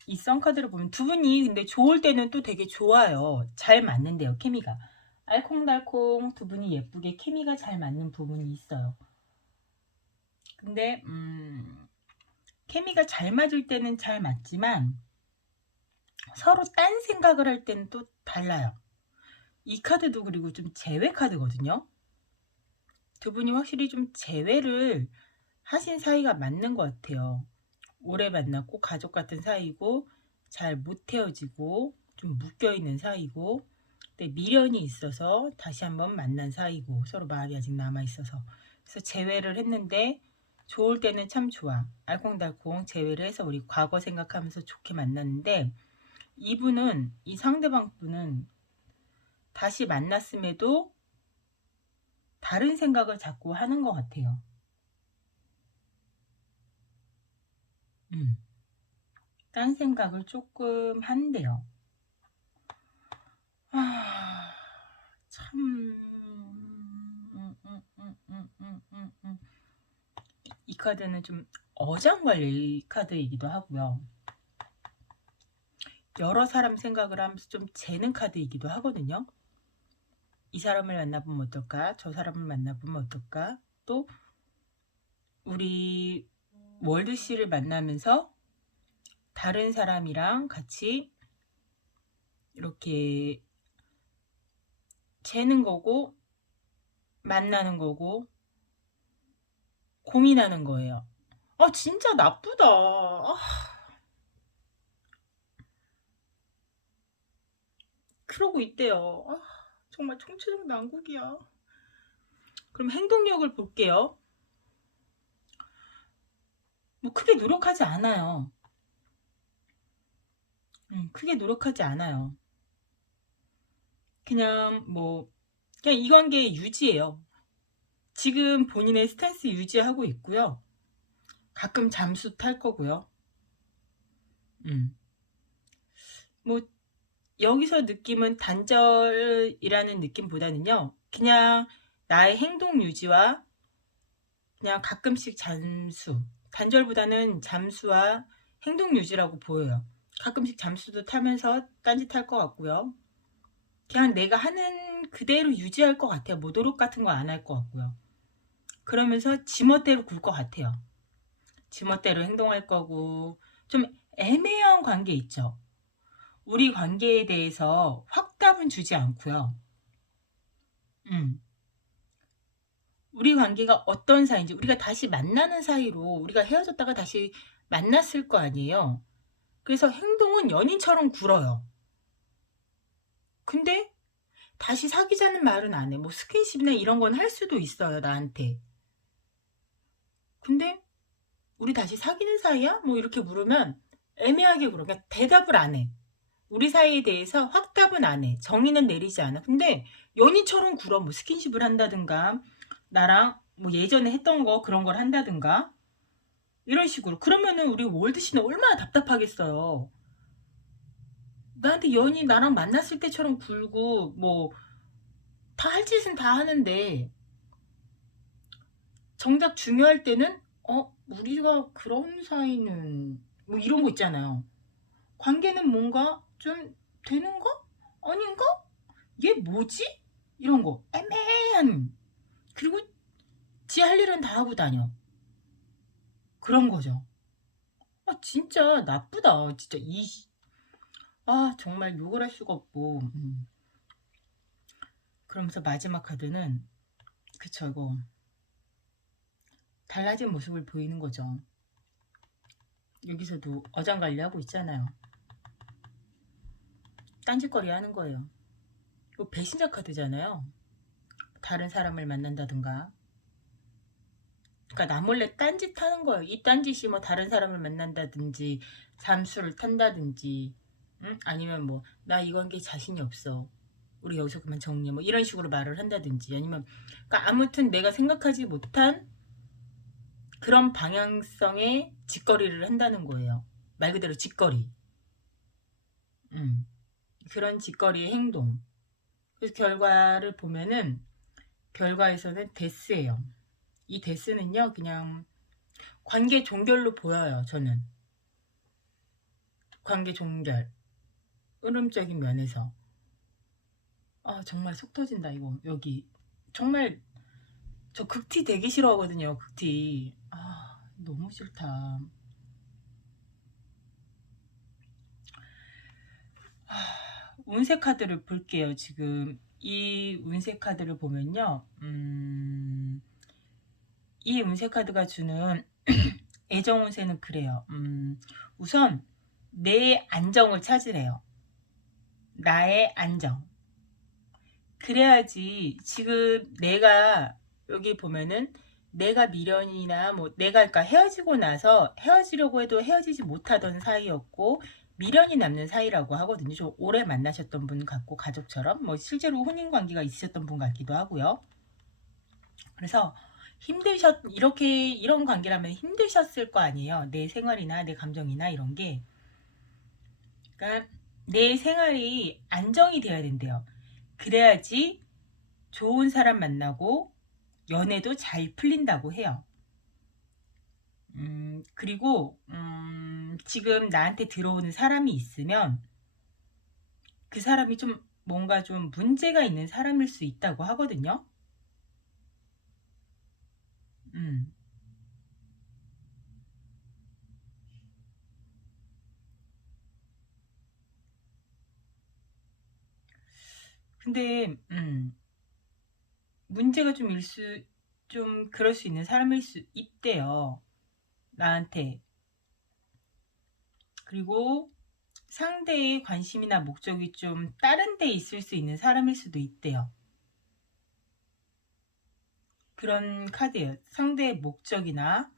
이 썬카드를 보면 두 분이 근데 좋을 때는 또 되게 좋아요. 잘 맞는데요, 케미가. 알콩달콩 두 분이 예쁘게 케미가 잘 맞는 부분이 있어요. 근데 케미가 잘 맞을 때는 잘 맞지만 서로 딴 생각을 할 때는 또 달라요. 이 카드도 그리고 좀 재회 카드거든요. 두 분이 확실히 좀 재회를 하신 사이가 맞는 것 같아요. 오래 만났고 가족 같은 사이고 잘 못 헤어지고 좀 묶여있는 사이고, 근데 미련이 있어서 다시 한번 만난 사이고 서로 마음이 아직 남아있어서, 그래서 재회를 했는데 좋을 때는 참 좋아. 알콩달콩 재회를 해서 우리 과거 생각하면서 좋게 만났는데, 이 상대방 분은 다시 만났음에도 다른 생각을 자꾸 하는 것 같아요. 딴 생각을 조금 한대요. 참, 이 카드는 좀 어장관리 카드이기도 하고요. 여러 사람 생각을 하면서 좀 재는 카드이기도 하거든요. 이 사람을 만나보면 어떨까? 저 사람을 만나보면 어떨까? 또 우리 월드씨를 만나면서 다른 사람이랑 같이 이렇게 재는 거고 만나는 거고 고민하는 거예요. 진짜 나쁘다. 그러고 있대요. 정말 총체적 난국이야. 그럼 행동력을 볼게요. 뭐 크게 노력하지 않아요. 크게 노력하지 않아요. 그냥 이 관계 유지해요. 지금 본인의 스탠스 유지하고 있고요. 가끔 잠수 탈 거고요. 뭐 여기서 느낌은 단절이라는 느낌보다는요. 그냥 나의 행동 유지와 그냥 가끔씩 잠수. 단절보다는 잠수와 행동 유지라고 보여요. 가끔씩 잠수도 타면서 딴짓할 것 같고요. 그냥 내가 하는 그대로 유지할 것 같아요. 모도록 같은 거 안 할 것 같고요. 그러면서 지멋대로 굴 것 같아요. 지멋대로 행동할 거고 좀 애매한 관계 있죠. 우리 관계에 대해서 확답은 주지 않고요. 우리 관계가 어떤 사이인지 우리가 다시 만나는 사이로 우리가 헤어졌다가 다시 만났을 거 아니에요. 그래서 행동은 연인처럼 굴어요. 근데 다시 사귀자는 말은 안 해. 뭐 스킨십이나 이런 건 할 수도 있어요, 나한테. 근데 우리 다시 사귀는 사이야? 뭐 이렇게 물으면 애매하게 굴어. 그러니까 대답을 안 해. 우리 사이에 대해서 확답은 안 해. 정의는 내리지 않아. 근데 연인처럼 굴어. 뭐 스킨십을 한다든가 나랑 뭐 예전에 했던 거 그런 걸 한다든가 이런 식으로. 그러면은 우리 월드씨는 얼마나 답답하겠어요. 나한테 연인 나랑 만났을 때처럼 굴고 뭐 다 할 짓은 다 하는데 정작 중요할 때는 우리가 그런 사이는 뭐 이런 거 있잖아요. 관계는 뭔가 좀 되는가? 아닌가? 얘 뭐지? 이런 거 애매한. 그리고 지 할 일은 다 하고 다녀. 그런 거죠. 진짜 나쁘다. 진짜 정말 욕을 할 수가 없고. 그러면서 마지막 카드는 그쵸, 이거 달라진 모습을 보이는 거죠. 여기서도 어장관리하고 있잖아요. 딴짓거리 하는 거예요. 이거 배신자 카드잖아요. 다른 사람을 만난다든가. 그러니까 나 몰래 딴짓하는 거예요. 이 딴짓이 뭐 다른 사람을 만난다든지 잠수를 탄다든지 아니면 뭐 나 이 관계에 자신이 없어. 우리 여기서 그만 정리해. 뭐 이런 식으로 말을 한다든지 아니면 그러니까 아무튼 내가 생각하지 못한 그런 방향성의 짓거리를 한다는 거예요. 말 그대로 짓거리. 그런 짓거리의 행동. 그래서 결과를 보면은 결과에서는 데스예요. 이 데스는요 그냥 관계 종결로 보여요. 저는 관계 종결 흐름적인 면에서 정말 속 터진다 이거. 여기 정말 저 극티 되게 싫어하거든요. 극티 너무 싫다. 운세 카드를 볼게요. 지금 이 운세 카드를 보면요. 이 운세 카드가 주는 애정 운세는 그래요. 우선 내 안정을 찾으래요. 나의 안정. 그래야지 지금 내가 여기 보면은 내가 미련이나 뭐 내가 그러니까 헤어지고 나서 헤어지려고 해도 헤어지지 못하던 사이였고 미련이 남는 사이라고 하거든요. 좀 오래 만나셨던 분 같고 가족처럼 뭐 실제로 혼인 관계가 있으셨던 분 같기도 하고요. 그래서 이렇게 이런 관계라면 힘드셨을 거 아니에요. 내 생활이나 내 감정이나 이런 게. 그러니까 내 생활이 안정이 돼야 된대요. 그래야지 좋은 사람 만나고 연애도 잘 풀린다고 해요. 그리고 지금 나한테 들어오는 사람이 있으면 그 사람이 좀 뭔가 좀 문제가 있는 사람일 수 있다고 하거든요. 음. 근데 문제가 좀 그럴 수 있는 사람일 수 있대요. 나한테. 그리고 상대의 관심이나 목적이 좀 다른 데 있을 수 있는 사람일 수도 있대요. 그런 카드예요. 상대의 목적이나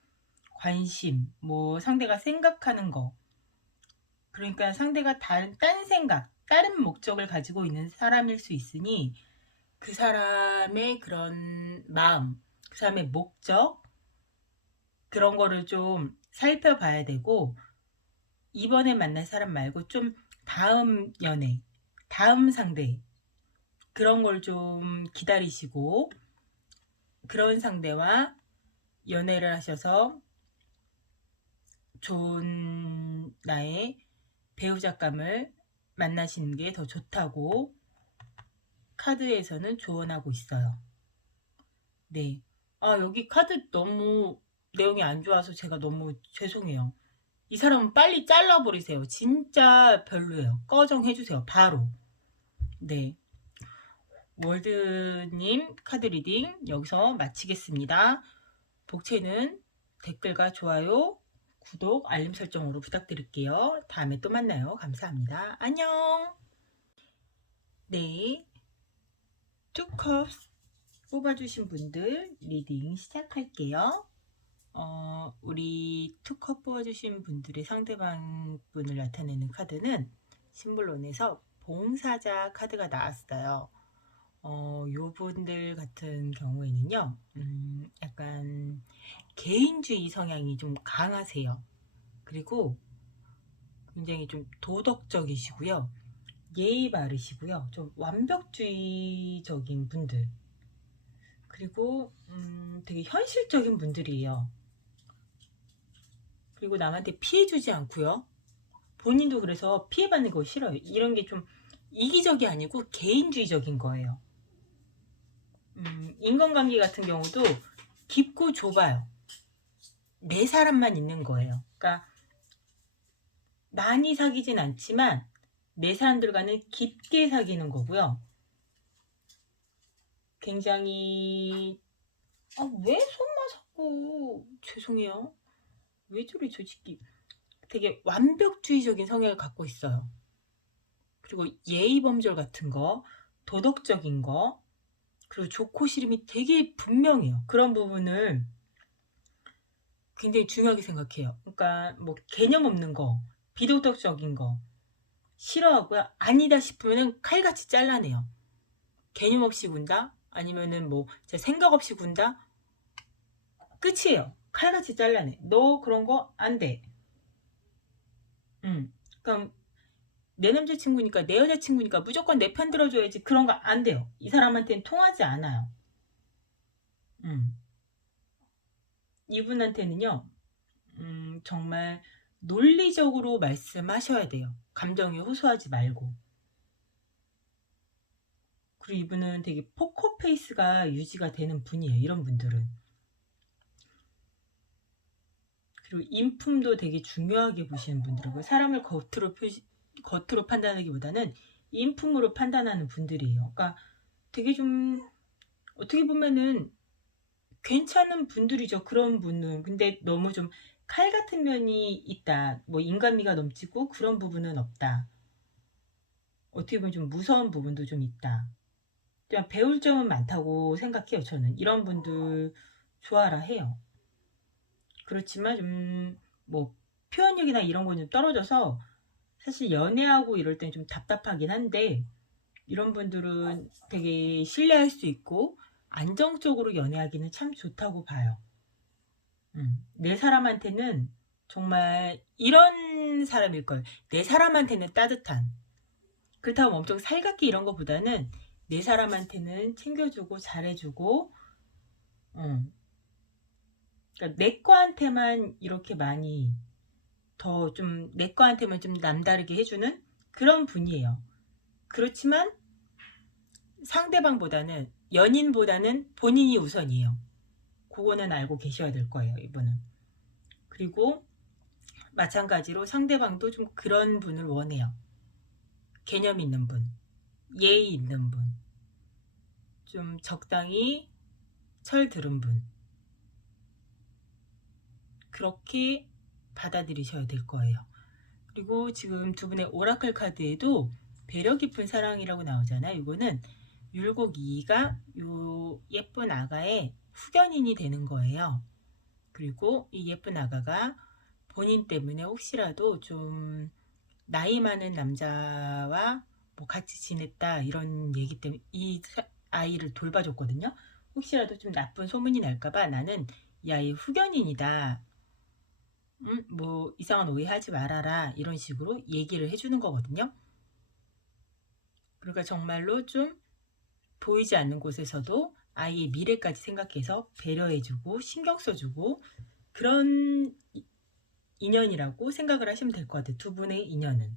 관심, 뭐 상대가 생각하는 거. 그러니까 상대가 딴 생각, 다른 목적을 가지고 있는 사람일 수 있으니 그 사람의 그런 마음, 그 사람의 목적, 그런 거를 좀 살펴봐야 되고, 이번에 만날 사람 말고 좀 다음 연애, 다음 상대, 그런 걸 좀 기다리시고, 그런 상대와 연애를 하셔서 좋은 나의 배우자감을 만나시는 게 더 좋다고 카드에서는 조언하고 있어요. 네. 아, 여기 카드 너무 내용이 안 좋아서 제가 너무 죄송해요. 이 사람은 빨리 잘라버리세요. 진짜 별로예요. 꺼정해주세요. 바로. 네. 월드님 카드 리딩 여기서 마치겠습니다. 복채는 댓글과 좋아요, 구독, 알림 설정으로 부탁드릴게요. 다음에 또 만나요. 감사합니다. 안녕. 네. 투컵스 뽑아주신 분들 리딩 시작할게요. 우리 투컵 뽑아주신 분들의 상대방 분을 나타내는 카드는 심볼론에서 봉사자 카드가 나왔어요. 요 분들 같은 경우에는요, 약간 개인주의 성향이 좀 강하세요. 그리고 굉장히 좀 도덕적이시고요. 예의 바르시고요. 좀 완벽주의적인 분들. 그리고 되게 현실적인 분들이에요. 그리고 남한테 피해주지 않고요. 본인도 그래서 피해받는 거 싫어요. 이런 게 좀 이기적이 아니고 개인주의적인 거예요. 인간관계 같은 경우도 깊고 좁아요. 내 사람만 있는 거예요. 그러니까 많이 사귀진 않지만 내 사람들과는 깊게 사귀는 거고요. 굉장히 왜 손만 자꾸 죄송해요. 왜 저리 솔직히 되게 완벽주의적인 성향을 갖고 있어요. 그리고 예의 범절 같은 거, 도덕적인 거, 그리고 좋고 싫음이 되게 분명해요. 그런 부분을 굉장히 중요하게 생각해요. 그러니까 뭐 개념 없는 거, 비도덕적인 거 싫어하고요. 아니다 싶으면 칼같이 잘라내요. 개념 없이 군다? 아니면은 뭐 제 생각 없이 군다? 끝이에요. 칼같이 잘라내. 너 그런 거 안 돼. 그럼 내 남자친구니까 내 여자친구니까 무조건 내 편 들어줘야지. 그런 거 안 돼요. 이 사람한테는 통하지 않아요. 이분한테는요, 정말 논리적으로 말씀하셔야 돼요. 감정에 호소하지 말고. 그리고 이분은 되게 포커페이스가 유지가 되는 분이에요. 이런 분들은. 그리고 인품도 되게 중요하게 보시는 분들이고, 사람을 겉으로 판단하기보다는 인품으로 판단하는 분들이에요. 그러니까 되게 좀 어떻게 보면은 괜찮은 분들이죠. 그런 분은. 근데 너무 좀 칼 같은 면이 있다. 뭐 인간미가 넘치고 그런 부분은 없다. 어떻게 보면 좀 무서운 부분도 좀 있다. 그냥 배울 점은 많다고 생각해요. 저는 이런 분들 좋아라 해요. 그렇지만 좀 뭐 표현력이나 이런 건 좀 떨어져서 사실 연애하고 이럴 땐 좀 답답하긴 한데, 이런 분들은 되게 신뢰할 수 있고 안정적으로 연애하기는 참 좋다고 봐요. 내 사람한테는 정말 이런 사람일 거예요. 내 사람한테는 따뜻한. 그렇다고 엄청 살갑게 이런 거보다는 내 사람한테는 챙겨주고 잘해주고, 그러니까 내 거한테만 이렇게 많이 더 좀 내 거한테만 좀 남다르게 해주는 그런 분이에요. 그렇지만 상대방보다는 연인보다는 본인이 우선이에요. 그거는 알고 계셔야 될 거예요, 이분은. 그리고 마찬가지로 상대방도 좀 그런 분을 원해요. 개념 있는 분, 예의 있는 분, 좀 적당히 철 들은 분. 그렇게 받아들이셔야 될 거예요. 그리고 지금 두 분의 오라클 카드에도 배려 깊은 사랑이라고 나오잖아요. 이거는 율곡 2가 요 예쁜 아가의 후견인이 되는 거예요. 그리고 이 예쁜 아가가 본인 때문에 혹시라도 좀 나이 많은 남자와 뭐 같이 지냈다 이런 얘기 때문에 이 아이를 돌봐줬거든요. 혹시라도 좀 나쁜 소문이 날까봐 나는 이 아이의 후견인이다. 뭐 이상한 오해하지 말아라 이런 식으로 얘기를 해주는 거거든요. 그러니까 정말로 좀 보이지 않는 곳에서도 아이의 미래까지 생각해서 배려해주고 신경 써주고 그런 인연이라고 생각을 하시면 될 것 같아요. 두 분의 인연은.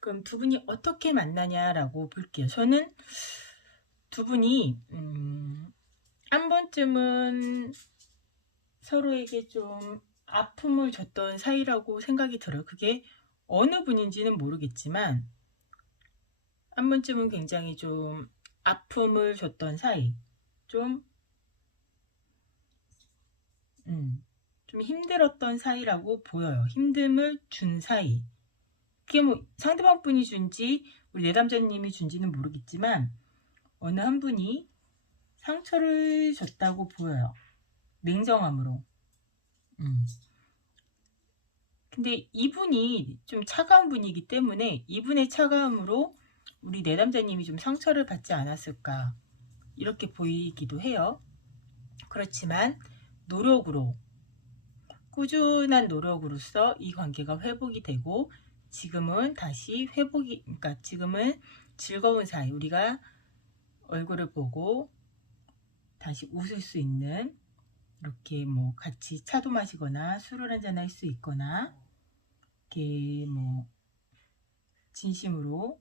그럼 두 분이 어떻게 만나냐라고 볼게요. 저는 두 분이 한 번쯤은 서로에게 좀 아픔을 줬던 사이라고 생각이 들어요. 그게 어느 분인지는 모르겠지만 한 번쯤은 굉장히 좀 아픔을 줬던 사이, 좀, 좀 힘들었던 사이라고 보여요. 힘듦을 준 사이. 그게 뭐 상대방 분이 준지 우리 내담자님이 준지는 모르겠지만 어느 한 분이 상처를 줬다고 보여요. 냉정함으로. 음. 근데 이분이 좀 차가운 분이기 때문에 이분의 차가움으로 우리 내담자님이 좀 상처를 받지 않았을까 이렇게 보이기도 해요. 그렇지만 노력으로 꾸준한 노력으로서 이 관계가 회복이 되고 지금은 다시 회복이 그러니까 지금은 즐거운 사이 우리가 얼굴을 보고 다시 웃을 수 있는 이렇게 뭐 같이 차도 마시거나 술을 한잔 할 수 있거나 이렇게 뭐 진심으로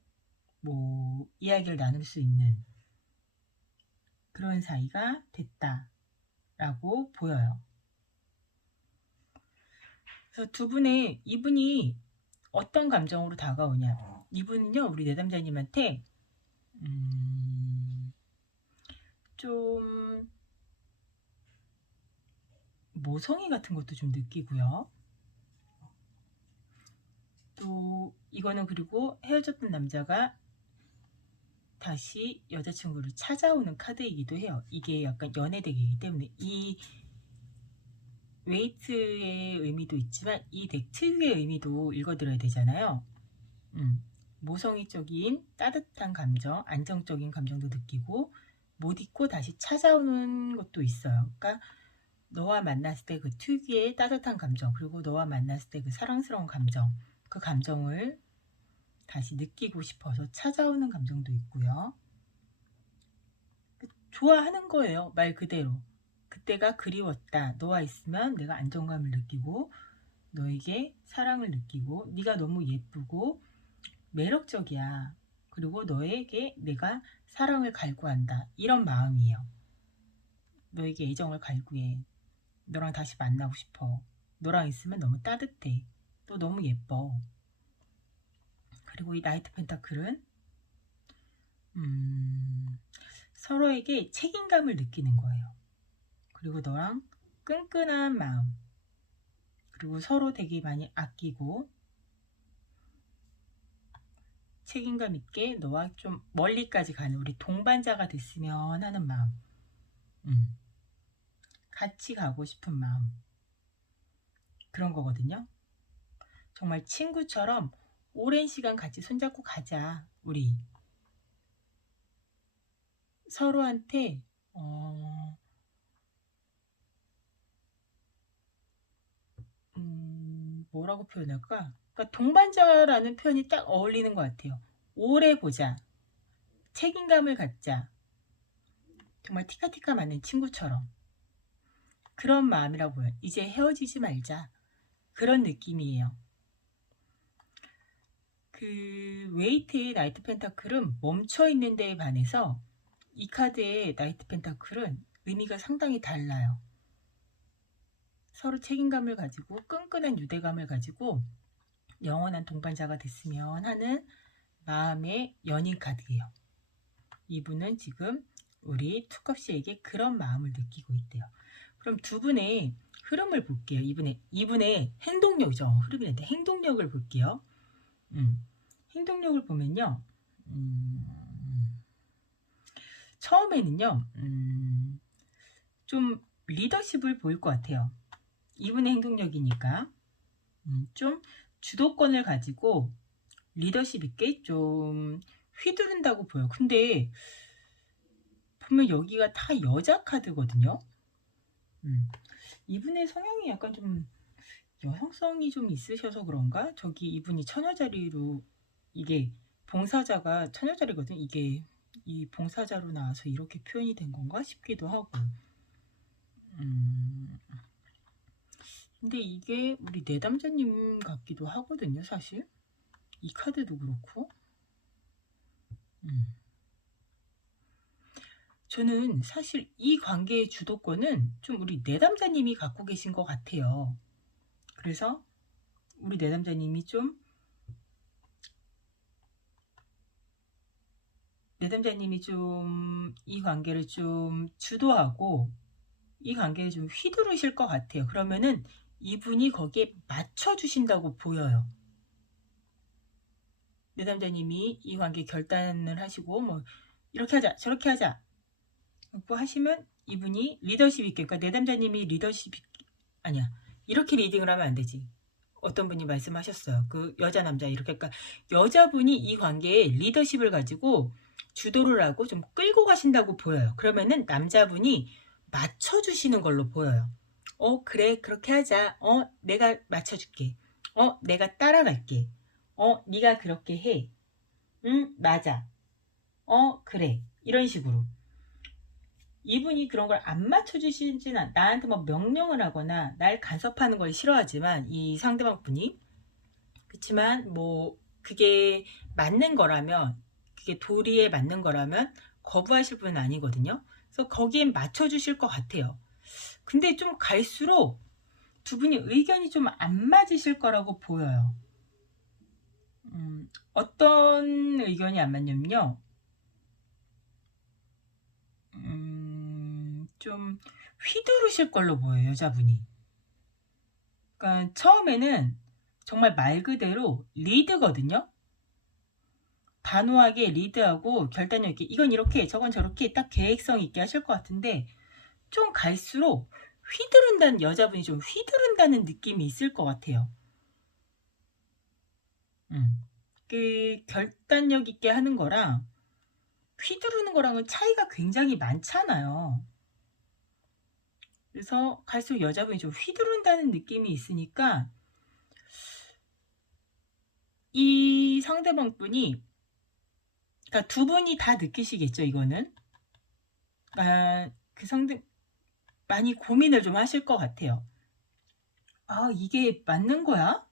뭐 이야기를 나눌 수 있는 그런 사이가 됐다라고 보여요. 그래서 두 분의 이분이 어떤 감정으로 다가오냐. 이분은요 우리 내담자님한테 좀 모성애 같은 것도 좀 느끼고요. 또 이거는 그리고 헤어졌던 남자가 다시 여자친구를 찾아오는 카드이기도 해요. 이게 약간 연애덱이기 때문에 이 웨이트의 의미도 있지만 이 덱 특유의 의미도 읽어드려야 되잖아요. 모성애적인 따뜻한 감정, 안정적인 감정도 느끼고 못 잊고 다시 찾아오는 것도 있어요. 그러니까 너와 만났을 때 그 특유의 따뜻한 감정 그리고 너와 만났을 때 그 사랑스러운 감정 그 감정을 다시 느끼고 싶어서 찾아오는 감정도 있고요. 좋아하는 거예요. 말 그대로. 그때가 그리웠다. 너와 있으면 내가 안정감을 느끼고 너에게 사랑을 느끼고 네가 너무 예쁘고 매력적이야. 그리고 너에게 내가 사랑을 갈구한다. 이런 마음이에요. 너에게 애정을 갈구해. 너랑 다시 만나고 싶어. 너랑 있으면 너무 따뜻해. 또 너무 예뻐. 그리고 이 나이트 펜타클은 서로에게 책임감을 느끼는 거예요. 그리고 너랑 끈끈한 마음. 그리고 서로 되게 많이 아끼고 책임감 있게 너와 좀 멀리까지 가는 우리 동반자가 됐으면 하는 마음. 같이 가고 싶은 마음. 그런 거거든요. 정말 친구처럼 오랜 시간 같이 손잡고 가자, 우리. 서로한테 뭐라고 표현할까? 그러니까 동반자라는 표현이 딱 어울리는 것 같아요. 오래 보자, 책임감을 갖자, 정말 티카티카 맞는 친구처럼 그런 마음이라고 보여요. 이제 헤어지지 말자, 그런 느낌이에요. 그 웨이트의 나이트 펜타클은 멈춰있는 데에 반해서 이 카드의 나이트 펜타클은 의미가 상당히 달라요. 서로 책임감을 가지고 끈끈한 유대감을 가지고 영원한 동반자가 됐으면 하는 마음의 연인 카드예요. 이분은 지금 우리 투컵씨에게 그런 마음을 느끼고 있대요. 그럼 두 분의 흐름을 볼게요. 이분의 행동력이죠. 흐름이란데 행동력을 볼게요. 행동력을 보면요. 처음에는요. 좀 리더십을 보일 것 같아요. 이분의 행동력이니까 좀 주도권을 가지고 리더십 있게 좀 휘두른다고 보여. 근데 보면 여기가 다 여자 카드거든요. 이분의 성향이 약간 좀 여성성이 좀 있으셔서 그런가? 저기 이분이 처녀자리로, 이게 봉사자가 처녀자리거든. 이게 이 봉사자로 나와서 이렇게 표현이 된 건가 싶기도 하고. 근데 이게 우리 내담자님 같기도 하거든요, 사실. 이 카드도 그렇고. 저는 사실 이 관계의 주도권은 좀 우리 내담자님이 갖고 계신 것 같아요. 그래서 우리 내담자님이 좀 이 관계를 좀 주도하고 이 관계를 좀 휘두르실 것 같아요. 그러면은 이분이 거기에 맞춰주신다고 보여요. 내담자님이 이 관계 결단을 하시고 뭐 이렇게 하자 저렇게 하자 뭐 하시면 이분이 리더십 있게, 그러니까 내담자님이 리더십 아니야, 이렇게 리딩을 하면 안 되지. 어떤 분이 말씀하셨어요. 그 여자 남자 이렇게, 그러니까 여자분이 이 관계에 리더십을 가지고 주도를 하고 좀 끌고 가신다고 보여요. 그러면은 남자분이 맞춰주시는 걸로 보여요. 그래 그렇게 하자. 내가 맞춰줄게. 내가 따라갈게. 네가 그렇게 해. 응 맞아. 그래. 이런 식으로. 이분이 그런 걸 안 맞춰주시진 나한테 뭐 명령을 하거나 날 간섭하는 걸 싫어하지만 이 상대방 분이, 그렇지만 뭐 그게 맞는 거라면, 그게 도리에 맞는 거라면 거부하실 분은 아니거든요. 그래서 거기엔 맞춰주실 것 같아요. 근데 좀 갈수록 두 분이 의견이 좀 안 맞으실 거라고 보여요. 어떤 의견이 안 맞냐면요. 좀 휘두르실 걸로 보여요, 여자분이. 그러니까 처음에는 정말 말 그대로 리드거든요. 단호하게 리드하고 결단력 있게 이건 이렇게 저건 저렇게 딱 계획성 있게 하실 것 같은데 좀 갈수록 휘두른다는, 여자분이 좀 휘두른다는 느낌이 있을 것 같아요. 그 결단력 있게 하는 거랑 휘두르는 거랑은 차이가 굉장히 많잖아요. 그래서 갈수록 여자분이 좀 휘두른다는 느낌이 있으니까 이 상대방 분이, 그러니까 두 분이 다 느끼시겠죠, 이거는. 그 상대 많이 고민을 좀 하실 것 같아요. 이게 맞는 거야?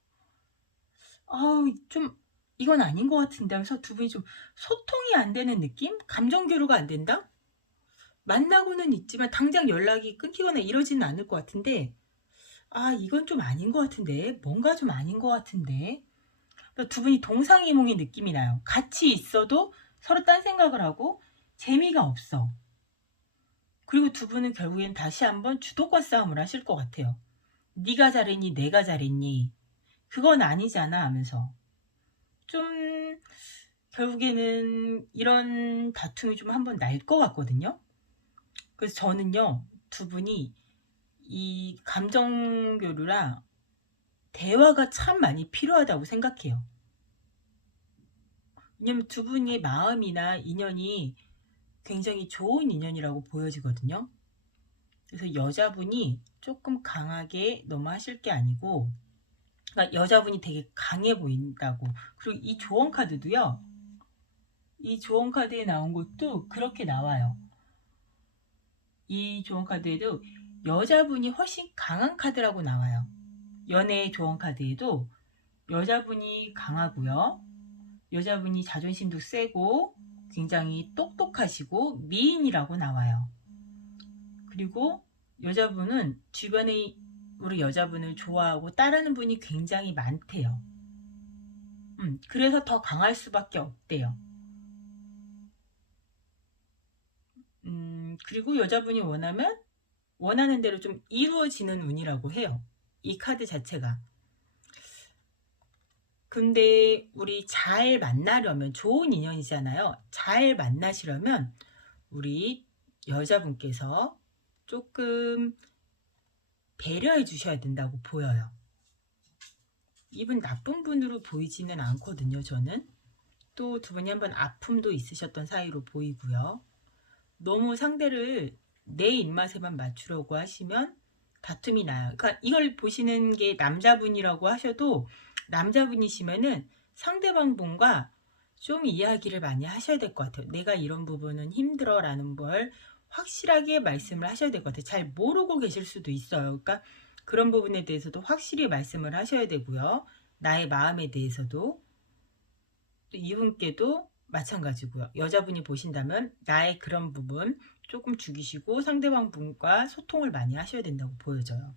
좀 이건 아닌 것 같은데 하면서 두 분이 좀 소통이 안 되는 느낌? 감정 교류가 안 된다? 만나고는 있지만 당장 연락이 끊기거나 이러지는 않을 것 같은데 이건 좀 아닌 것 같은데, 뭔가 좀 아닌 것 같은데. 그러니까 두 분이 동상이몽의 느낌이 나요. 같이 있어도 서로 딴 생각을 하고 재미가 없어. 그리고 두 분은 결국엔 다시 한번 주도권 싸움을 하실 것 같아요. 네가 잘했니 내가 잘했니 그건 아니잖아 하면서 좀 결국에는 이런 다툼이 좀 한번 날 것 같거든요. 그래서 저는요, 두 분이 이 감정 교류랑 대화가 참 많이 필요하다고 생각해요. 왜냐면 두 분의 마음이나 인연이 굉장히 좋은 인연이라고 보여지거든요. 그래서 여자분이 조금 강하게 너무 하실 게 아니고, 그러니까 여자분이 되게 강해 보인다고. 그리고 이 조언 카드도요. 이 조언 카드에 나온 것도 그렇게 나와요. 이 조언 카드에도 여자분이 훨씬 강한 카드라고 나와요. 연애 조언 카드에도 여자분이 강하고요. 여자분이 자존심도 세고 굉장히 똑똑하시고 미인이라고 나와요. 그리고 여자분은 주변에 우리 여자분을 좋아하고 따르는 분이 굉장히 많대요. 그래서 더 강할 수밖에 없대요. 그리고 여자분이 원하는 대로 좀 이루어지는 운이라고 해요. 이 카드 자체가. 근데 우리 잘 만나려면, 좋은 인연이잖아요. 잘 만나시려면 우리 여자분께서 조금 배려해 주셔야 된다고 보여요. 이분 나쁜 분으로 보이지는 않거든요, 저는. 또 두 분이 한번 아픔도 있으셨던 사이로 보이고요. 너무 상대를 내 입맛에만 맞추려고 하시면 다툼이 나요. 그러니까 이걸 보시는 게 남자분이라고 하셔도, 남자분이시면은 상대방 분과 좀 이야기를 많이 하셔야 될 것 같아요. 내가 이런 부분은 힘들어 라는 걸 확실하게 말씀을 하셔야 될 것 같아요. 잘 모르고 계실 수도 있어요. 그러니까 그런 부분에 대해서도 확실히 말씀을 하셔야 되고요. 나의 마음에 대해서도. 또 이분께도 마찬가지고요. 여자분이 보신다면 나의 그런 부분 조금 죽이시고 상대방 분과 소통을 많이 하셔야 된다고 보여져요.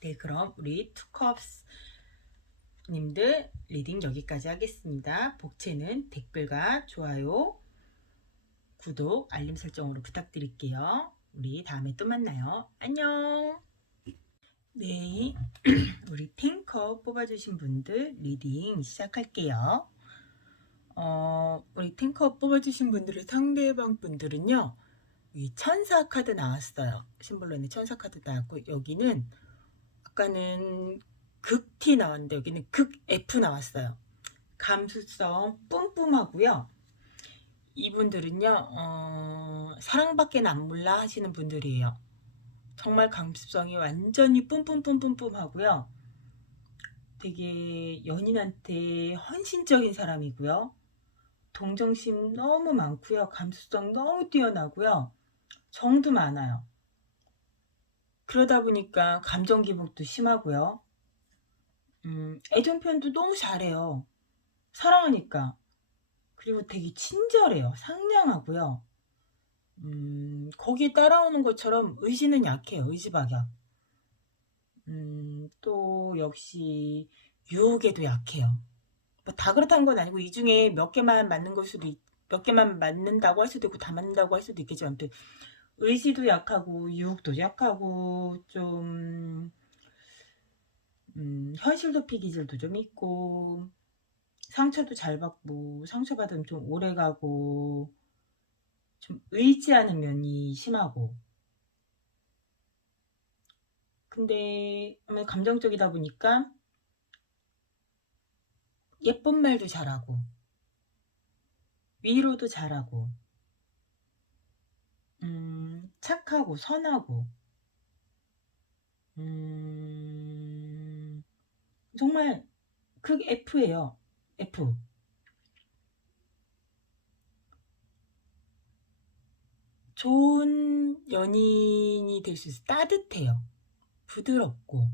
네, 그럼 우리 투컵스 님들 리딩 여기까지 하겠습니다. 복채는 댓글과 좋아요, 구독, 알림 설정으로 부탁드릴게요. 우리 다음에 또 만나요. 안녕. 네, 우리 탱커 뽑아주신 분들 리딩 시작할게요. 우리 탱커 뽑아주신 분들의 상대방 분들은요, 이 천사 카드 나왔어요. 심볼론에 천사 카드 나왔고, 여기는 아까는 극 T 나왔는데 여기는 극 F 나왔어요. 감수성 뿜뿜하고요. 이분들은요, 사랑밖에 안 몰라 하시는 분들이에요. 정말 감수성이 완전히 뿜뿜뿜뿜뿜하고요. 되게 연인한테 헌신적인 사람이고요. 동정심 너무 많고요. 감수성 너무 뛰어나고요. 정도 많아요. 그러다 보니까 감정 기복도 심하고요. 애정 표현도 너무 잘해요. 사랑하니까. 그리고 되게 친절해요. 상냥하고요. 거기에 따라오는 것처럼 의지는 약해요. 의지박약. 또 역시 유혹에도 약해요. 다 그렇다는 건 아니고 이 중에 몇 개만 맞는 걸 수도 몇 개만 맞는다고 할 수도 있고 다 맞는다고 할 수도 있겠지만, 아무튼 의지도 약하고 유혹도 약하고 좀 현실도피 기질도 좀 있고, 상처도 잘 받고, 상처받으면 좀 오래가고, 좀 의지하는 면이 심하고. 근데 아무래도 감정적이다 보니까 예쁜 말도 잘하고 위로도 잘하고 착하고 선하고 정말 그 F예요. F. 좋은 연인이 될 수 있어요. 따뜻해요. 부드럽고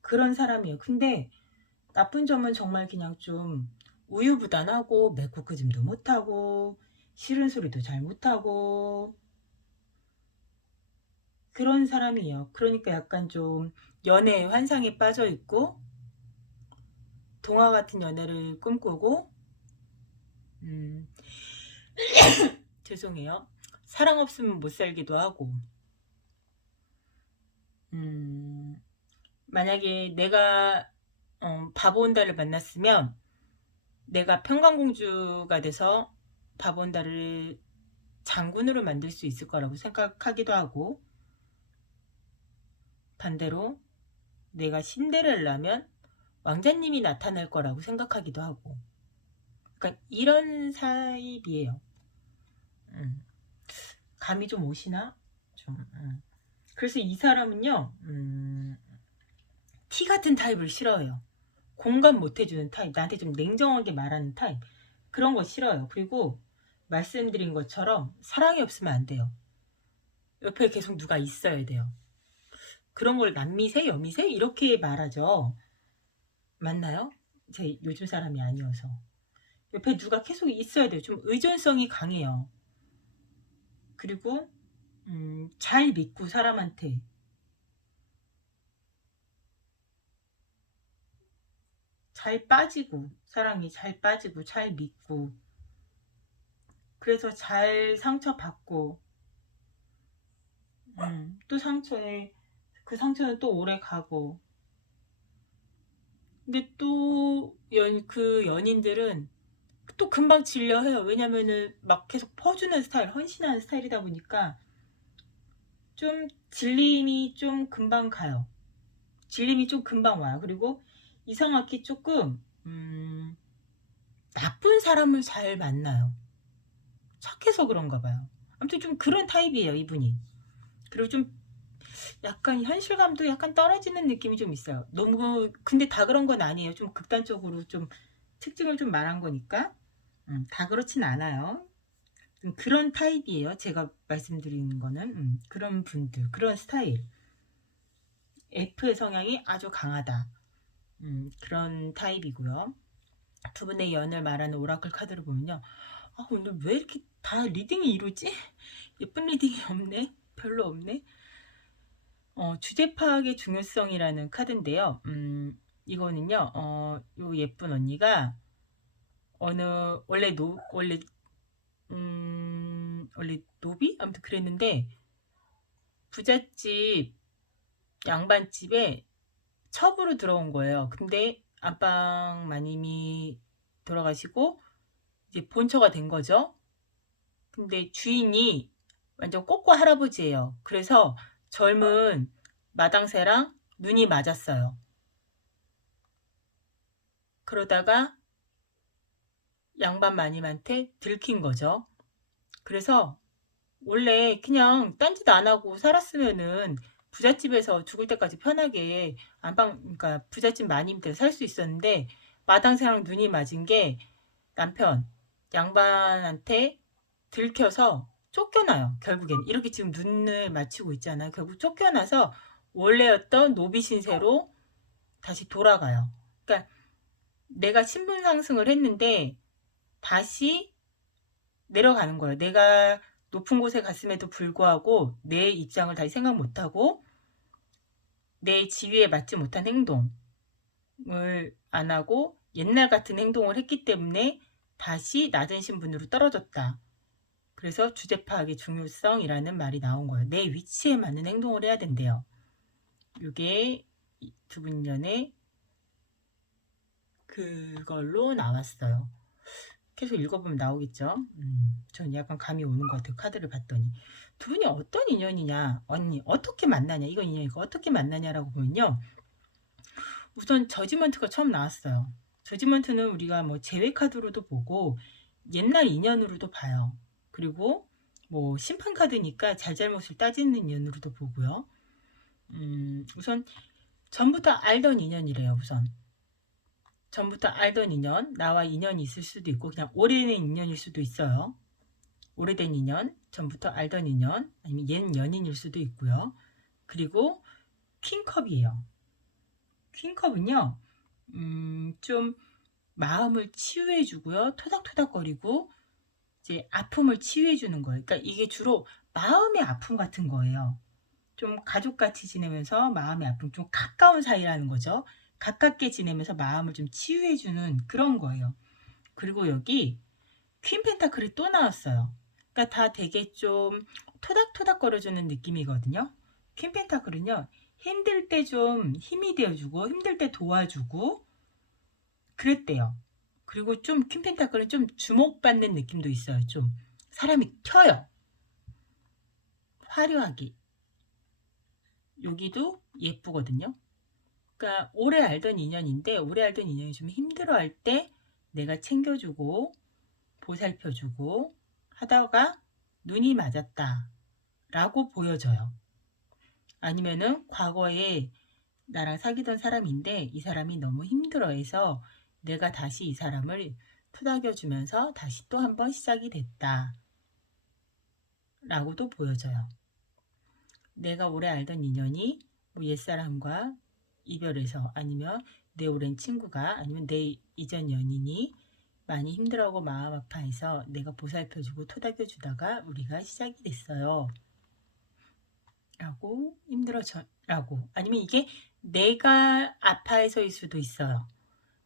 그런 사람이에요. 근데 나쁜 점은 정말 그냥 좀 우유부단하고 맺고끄짐도 못하고 싫은 소리도 잘 못하고 그런 사람이에요. 그러니까 약간 좀 연애의 환상에 빠져 있고 동화 같은 연애를 꿈꾸고 죄송해요. 사랑 없으면 못 살기도 하고 만약에 내가 바보온다를 만났으면 내가 평강공주가 돼서 바보온다를 장군으로 만들 수 있을 거라고 생각하기도 하고, 반대로 내가 신데렐라면 왕자님이 나타날 거라고 생각하기도 하고, 그러니까 이런 타입이에요. 감이 좀 오시나? 좀. 그래서 이 사람은요, T 같은 타입을 싫어해요. 공감 못 해주는 타입, 나한테 좀 냉정하게 말하는 타입, 그런 거 싫어요. 그리고 말씀드린 것처럼 사랑이 없으면 안 돼요. 옆에 계속 누가 있어야 돼요. 그런 걸 남미세, 여미세 이렇게 말하죠. 맞나요? 제 요즘 사람이 아니어서. 옆에 누가 계속 있어야 돼요. 좀 의존성이 강해요. 그리고 잘 믿고 사람한테 잘 빠지고, 사랑이 잘 빠지고 잘 믿고, 그래서 잘 상처받고, 또 상처에 그 상처는 또 오래 가고. 근데 또 그 연인들은 또 금방 질려해요. 왜냐면은 막 계속 퍼주는 스타일, 헌신하는 스타일이다 보니까 좀 질림이 좀 금방 가요. 질림이 좀 금방 와요. 그리고 이상하게 조금 나쁜 사람을 잘 만나요. 착해서 그런가 봐요. 아무튼 좀 그런 타입이에요, 이분이. 그리고 좀 약간 현실감도 약간 떨어지는 느낌이 좀 있어요. 너무 근데 다 그런 건 아니에요. 좀 극단적으로 좀 특징을 좀 말한 거니까 다 그렇진 않아요. 그런 타입이에요. 제가 말씀드리는 거는 그런 분들, 그런 스타일. F의 성향이 아주 강하다. 그런 타입이고요. 두 분의 연을 말하는 오라클 카드를 보면요. 아, 오늘 왜 이렇게 다 리딩이 이러지? 예쁜 리딩이 없네? 별로 없네? 주제 파악의 중요성이라는 카드인데요. 이거는요, 요 예쁜 언니가 어느, 원래 노비? 아무튼 그랬는데, 부잣집 양반집에 첩으로 들어온 거예요. 근데 안방 마님이 돌아가시고, 이제 본처가 된 거죠. 근데 주인이 완전 꼬꼬 할아버지예요. 그래서 젊은 마당새랑 눈이 맞았어요. 그러다가 양반 마님한테 들킨 거죠. 그래서 원래 그냥 딴짓 안 하고 살았으면은 부잣집에서 죽을 때까지 편하게 그러니까 부잣집 마님들 살 수 있었는데 마당새랑 눈이 맞은 게 남편 양반한테 들켜서 쫓겨나요. 결국엔 이렇게 지금 눈을 맞추고 있잖아요. 결국 쫓겨나서 원래였던 노비 신세로 다시 돌아가요. 그러니까 내가 신분 상승을 했는데 다시 내려가는 거예요. 내가 높은 곳에 갔음에도 불구하고 내 입장을 다시 생각 못하고 내 지위에 맞지 못한 행동을 안 하고 옛날 같은 행동을 했기 때문에 다시 낮은 신분으로 떨어졌다. 그래서 주제 파악의 중요성이라는 말이 나온 거예요. 내 위치에 맞는 행동을 해야 된대요. 이게 두 분 연애 그걸로 나왔어요. 계속 읽어보면 나오겠죠. 전 약간 감이 오는 것 같아요. 카드를 봤더니. 두 분이 어떤 인연이냐, 언니 어떻게 만나냐, 이거 인연이고 어떻게 만나냐라고 보면요. 우선 저지먼트가 처음 나왔어요. 저지먼트는 우리가 뭐 제외 카드로도 보고 옛날 인연으로도 봐요. 그리고 뭐 심판 카드니까 잘잘못을 따지는 인연으로도 보고요. 우선 전부터 알던 인연이래요. 우선 전부터 알던 인연, 나와 인연이 있을 수도 있고 그냥 오래된 인연일 수도 있어요. 오래된 인연, 전부터 알던 인연, 아니면 옛 연인일 수도 있고요. 그리고 퀸컵이에요. 퀸컵은요, 좀 마음을 치유해주고요. 토닥토닥거리고 이제 아픔을 치유해주는 거예요. 그러니까 이게 주로 마음의 아픔 같은 거예요. 좀 가족같이 지내면서 마음의 아픔, 좀 가까운 사이라는 거죠. 가깝게 지내면서 마음을 좀 치유해주는 그런 거예요. 그리고 여기 퀸 펜타클이 또 나왔어요. 그러니까 다 되게 좀 토닥토닥거려주는 느낌이거든요. 퀸 펜타클은요, 힘들 때 좀 힘이 되어주고 힘들 때 도와주고 그랬대요. 그리고 좀 퀸 펜타클은 좀 주목받는 느낌도 있어요. 좀 사람이 튀어요. 화려하게. 여기도 예쁘거든요. 그러니까 오래 알던 인연인데 오래 알던 인연이 좀 힘들어할 때 내가 챙겨주고 보살펴주고 하다가 눈이 맞았다 라고 보여져요. 아니면은 과거에 나랑 사귀던 사람인데 이 사람이 너무 힘들어해서 내가 다시 이 사람을 토닥여주면서 다시 또 한 번 시작이 됐다 라고도 보여져요. 내가 오래 알던 인연이 뭐 옛사람과 이별해서, 아니면 내 오랜 친구가, 아니면 내 이전 연인이 많이 힘들어하고 마음 아파해서 내가 보살펴주고 토닥여주다가 우리가 시작이 됐어요 라고, 라고. 아니면 이게 내가 아파해서일 수도 있어요.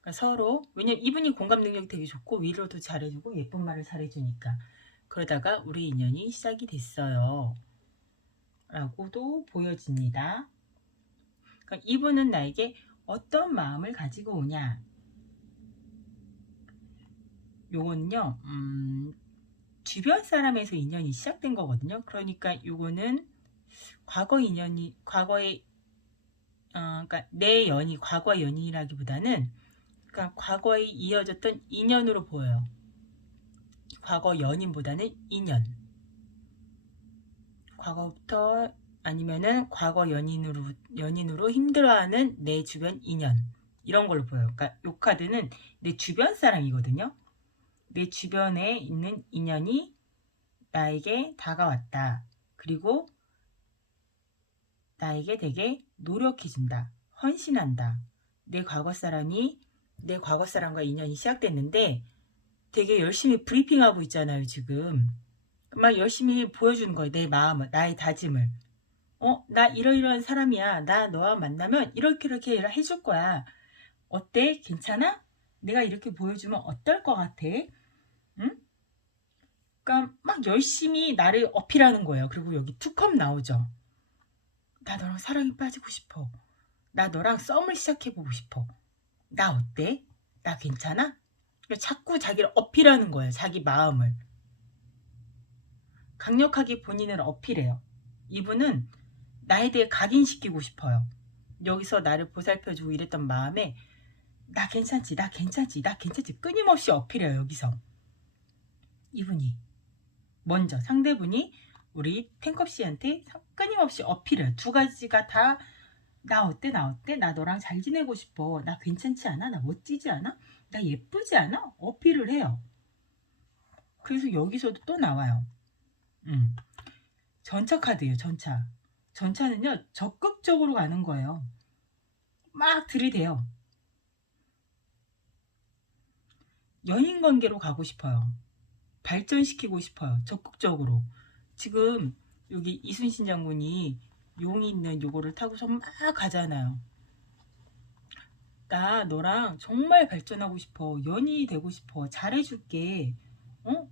그러니까 서로, 왜냐면 이분이 공감 능력이 되게 좋고 위로도 잘해주고 예쁜 말을 잘해주니까, 그러다가 우리 인연이 시작이 됐어요 라고도 보여집니다. 그러니까 이분은 나에게 어떤 마음을 가지고 오냐, 요거는요 주변 사람에서 인연이 시작된 거거든요. 그러니까 요거는 과거 인연이, 과거의 그러니까 내 연이 과거 연인이라기보다는, 그러니까 과거에 이어졌던 인연으로 보여요. 과거 연인보다는 인연. 과거부터, 아니면은 과거 연인으로 힘들어하는 내 주변 인연, 이런 걸로 보여요. 그러니까 이 카드는 내 주변 사람이거든요. 내 주변에 있는 인연이 나에게 다가왔다. 그리고 나에게 되게 노력해준다. 헌신한다. 내 과거 사람과 인연이 시작됐는데 되게 열심히 브리핑하고 있잖아요, 지금. 막 열심히 보여주는 거예요. 내 마음을, 나의 다짐을. 나 이러이러한 사람이야. 나 너와 만나면 이렇게 해줄 거야. 어때? 괜찮아? 내가 이렇게 보여주면 어떨 것 같아? 응? 그러니까 막 열심히 나를 어필하는 거예요. 그리고 여기 투컵 나오죠. 나 너랑 사랑에 빠지고 싶어. 나 너랑 썸을 시작해보고 싶어. 나 어때? 나 괜찮아? 자꾸 자기를 어필하는 거예요. 자기 마음을. 강력하게 본인을 어필해요. 이분은 나에 대해 각인시키고 싶어요. 여기서 나를 보살펴주고 이랬던 마음에 나 괜찮지, 나 괜찮지, 나 괜찮지 끊임없이 어필해요. 여기서 이분이 먼저, 상대분이 우리 탱컵씨한테 끊임없이 어필해요. 두 가지가 다 나 어때, 나 어때, 나 너랑 잘 지내고 싶어, 나 괜찮지 않아, 나 멋지지 않아, 나 예쁘지 않아, 어필을 해요. 그래서 여기서도 또 나와요. 전차 카드예요. 전차. 전차는요 적극적으로 가는 거예요. 막 들이대요. 연인 관계로 가고 싶어요. 발전시키고 싶어요. 적극적으로. 지금 여기 이순신 장군이 용이 있는 요거를 타고서 막 가잖아요. 나 너랑 정말 발전하고 싶어. 연인이 되고 싶어. 잘해줄게.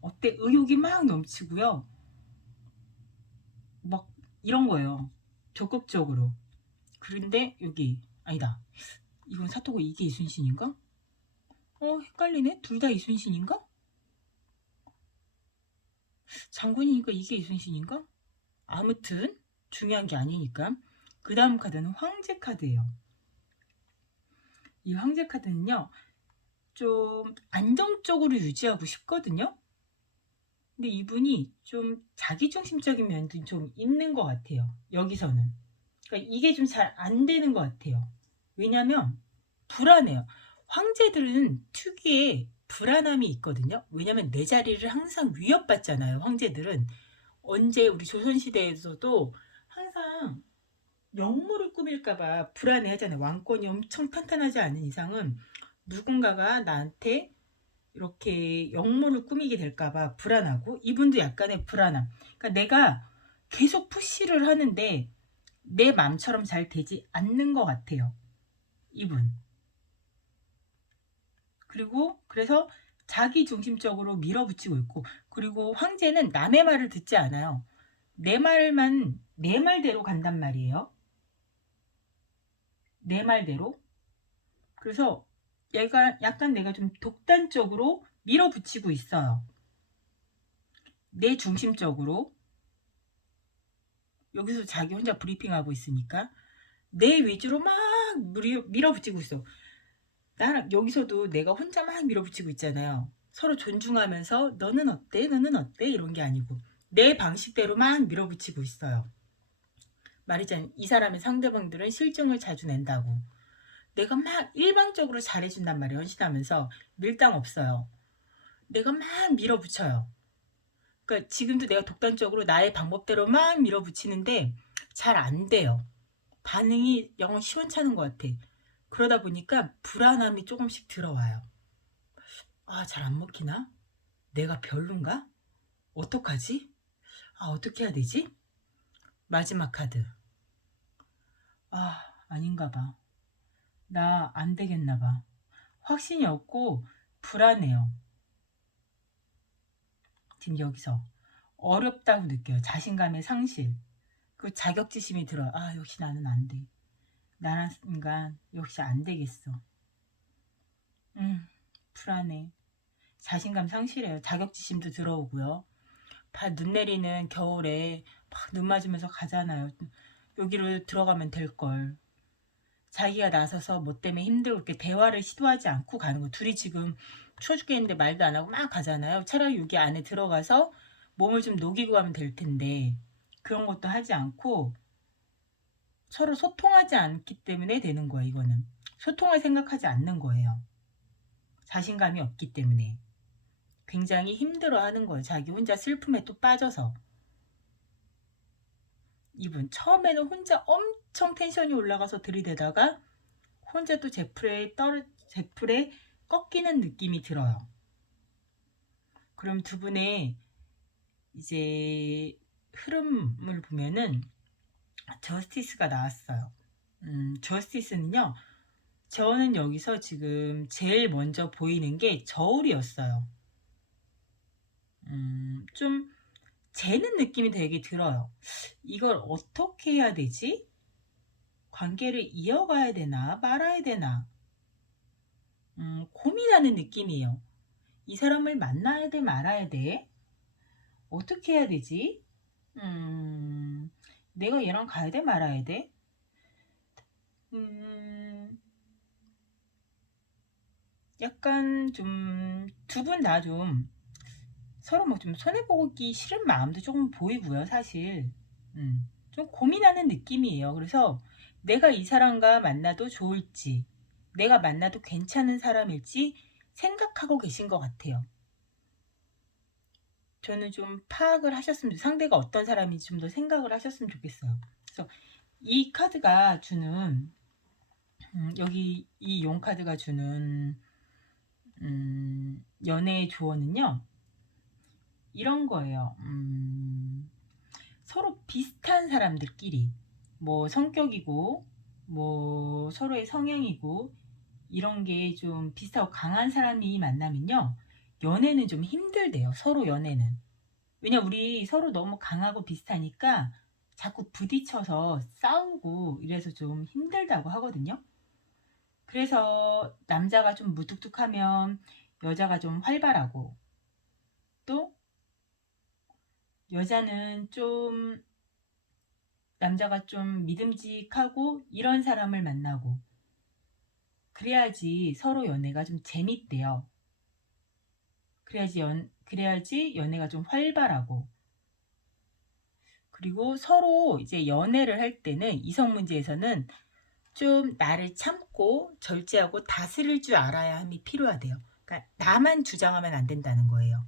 어때? 의욕이 막 넘치고요. 막 이런 거예요. 적극적으로. 그런데 여기 아니다. 이건 사토고 이게 이순신인가? 헷갈리네. 둘 다 이순신인가? 장군이니까 이게 이순신인가? 아무튼 중요한 게 아니니까. 그 다음 카드는 황제 카드예요. 이 황제 카드는요 좀 안정적으로 유지하고 싶거든요. 근데 이분이 좀 자기중심적인 면도 좀 있는 것 같아요. 여기서는. 그러니까 이게 좀 잘 안 되는 것 같아요. 왜냐면 불안해요. 황제들은 특유의 불안함이 있거든요. 왜냐면 내 자리를 항상 위협받잖아요. 황제들은 언제 우리 조선시대에서도 항상 역모를 꾸밀까봐 불안해 하잖아요. 왕권이 엄청 탄탄하지 않은 이상은 누군가가 나한테 이렇게 역모를 꾸미게 될까봐 불안하고, 이분도 약간의 불안함. 그러니까 내가 계속 푸시를 하는데 내 마음처럼 잘 되지 않는 것 같아요. 이분. 그리고 그래서 자기 중심적으로 밀어붙이고 있고, 그리고 황제는 남의 말을 듣지 않아요. 내 말만, 내 말대로 간단 말이에요. 내 말대로. 그래서 얘가 약간 내가 좀 독단적으로 밀어붙이고 있어요. 내 중심적으로. 여기서 자기 혼자 브리핑하고 있으니까 내 위주로 막 밀어붙이고 있어. 나랑 여기서도 내가 혼자 막 밀어붙이고 있잖아요. 서로 존중하면서 너는 어때? 너는 어때? 이런 게 아니고 내 방식대로만 밀어붙이고 있어요. 말했잖아요. 이 사람의 상대방들은 실증을 자주 낸다고. 내가 막 일방적으로 잘해준단 말이에요. 헌신하면서 밀당 없어요. 내가 막 밀어붙여요. 그러니까 지금도 내가 독단적으로 나의 방법대로만 밀어붙이는데 잘 안 돼요. 반응이 영 시원찮은 것 같아. 그러다 보니까 불안함이 조금씩 들어와요. 아, 잘 안 먹히나? 내가 별론가? 어떡하지? 아, 어떻게 해야 되지? 마지막 카드. 아, 아닌가 봐. 나 안 되겠나 봐. 확신이 없고 불안해요. 지금 여기서 어렵다고 느껴요. 자신감의 상실. 그 자격지심이 들어요. 아, 역시 나는 안 돼. 나란 인간 역시 안 되겠어. 불안해. 자신감 상실해요. 자격지심도 들어오고요. 눈 내리는 겨울에 막 눈 맞으면서 가잖아요. 여기로 들어가면 될걸. 자기가 나서서 뭐 때문에 힘들고 이렇게 대화를 시도하지 않고 가는 거. 둘이 지금 추워 죽겠는데 말도 안 하고 막 가잖아요. 차라리 여기 안에 들어가서 몸을 좀 녹이고 가면 될 텐데 그런 것도 하지 않고 서로 소통하지 않기 때문에 되는 거예요. 이거는 소통을 생각하지 않는 거예요. 자신감이 없기 때문에 굉장히 힘들어하는 거예요. 자기 혼자 슬픔에 또 빠져서. 이분 처음에는 혼자 엄청 텐션이 올라가서 들이대다가 혼자 또 제풀에 꺾이는 느낌이 들어요. 그럼 두 분의 이제 흐름을 보면은 저스티스가 나왔어요. 저스티스는요, 저는 여기서 지금 제일 먼저 보이는 게 저울이었어요. 좀 재는 느낌이 되게 들어요. 이걸 어떻게 해야 되지? 관계를 이어가야 되나 말아야 되나 고민하는 느낌이에요. 이 사람을 만나야 돼 말아야 돼? 어떻게 해야 되지? 내가 얘랑 가야 돼 말아야 돼? 약간 좀 두 분 다 좀 서로 뭐 좀 손해보기 싫은 마음도 조금 보이고요, 사실. 좀 고민하는 느낌이에요. 그래서 내가 이 사람과 만나도 좋을지, 내가 만나도 괜찮은 사람일지 생각하고 계신 것 같아요. 저는 좀 파악을 하셨으면, 상대가 어떤 사람인지 좀 더 생각을 하셨으면 좋겠어요. 그래서 이 카드가 주는, 여기 이 용 카드가 주는, 연애의 조언은요, 이런 거예요. 서로 비슷한 사람들끼리, 뭐 성격이고, 뭐 서로의 성향이고, 이런 게 좀 비슷하고 강한 사람이 만나면요, 연애는 좀 힘들대요. 서로 연애는. 왜냐, 우리 서로 너무 강하고 비슷하니까 자꾸 부딪혀서 싸우고 이래서 좀 힘들다고 하거든요. 그래서 남자가 좀 무뚝뚝하면 여자가 좀 활발하고, 또 여자는 좀 남자가 좀 믿음직하고 이런 사람을 만나고 그래야지 서로 연애가 좀 재밌대요. 그래야지 연애가 좀 활발하고, 그리고 서로 이제 연애를 할 때는 이성 문제에서는 좀 나를 참고 절제하고 다스릴 줄 알아야 함이 필요하대요. 그러니까 나만 주장하면 안 된다는 거예요.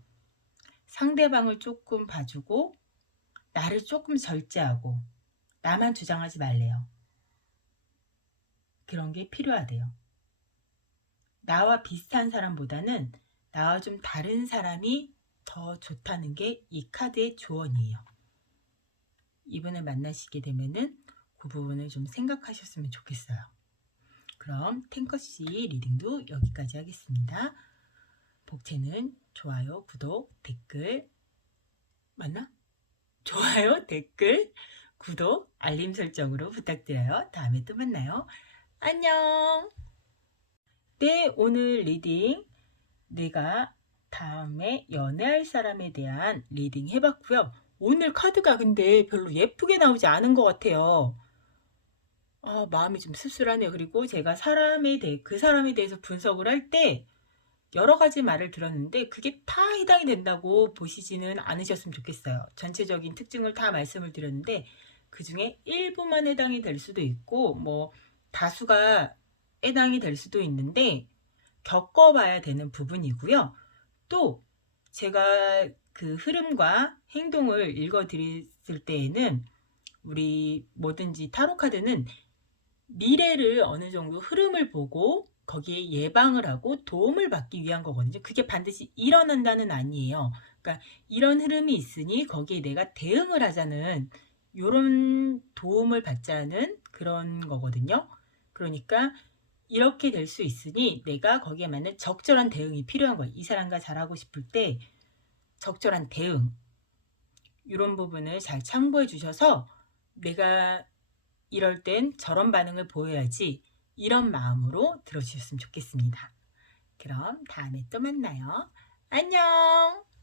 상대방을 조금 봐주고 나를 조금 절제하고 나만 주장하지 말래요. 그런 게 필요하대요. 나와 비슷한 사람보다는 나와 좀 다른 사람이 더 좋다는 게 이 카드의 조언이에요. 이분을 만나시게 되면은 그 부분을 좀 생각하셨으면 좋겠어요. 그럼 탱커씨 리딩도 여기까지 하겠습니다. 복채는 좋아요, 구독, 댓글 맞나? 좋아요, 댓글, 구독, 알림 설정으로 부탁드려요. 다음에 또 만나요. 안녕. 네, 오늘 리딩 내가 다음에 연애할 사람에 대한 리딩 해봤고요. 오늘 카드가 근데 별로 예쁘게 나오지 않은 것 같아요. 마음이 좀 씁쓸하네요. 그리고 제가 그 사람에 대해서 분석을 할 때 여러 가지 말을 들었는데 그게 다 해당이 된다고 보시지는 않으셨으면 좋겠어요. 전체적인 특징을 다 말씀을 드렸는데 그 중에 일부만 해당이 될 수도 있고 뭐 다수가 해당이 될 수도 있는데 겪어봐야 되는 부분이고요. 또 제가 그 흐름과 행동을 읽어드렸을 때에는 우리 뭐든지 타로 카드는 미래를 어느 정도 흐름을 보고 거기에 예방을 하고 도움을 받기 위한 거거든요. 그게 반드시 일어난다는 아니에요. 그러니까 이런 흐름이 있으니 거기에 내가 대응을 하자는 이런 도움을 받자는 그런 거거든요. 그러니까 이렇게 될 수 있으니 내가 거기에 맞는 적절한 대응이 필요한 거예요. 이 사람과 잘하고 싶을 때 적절한 대응 이런 부분을 잘 참고해 주셔서 내가 이럴 땐 저런 반응을 보여야지 이런 마음으로 들어주셨으면 좋겠습니다. 그럼 다음에 또 만나요. 안녕!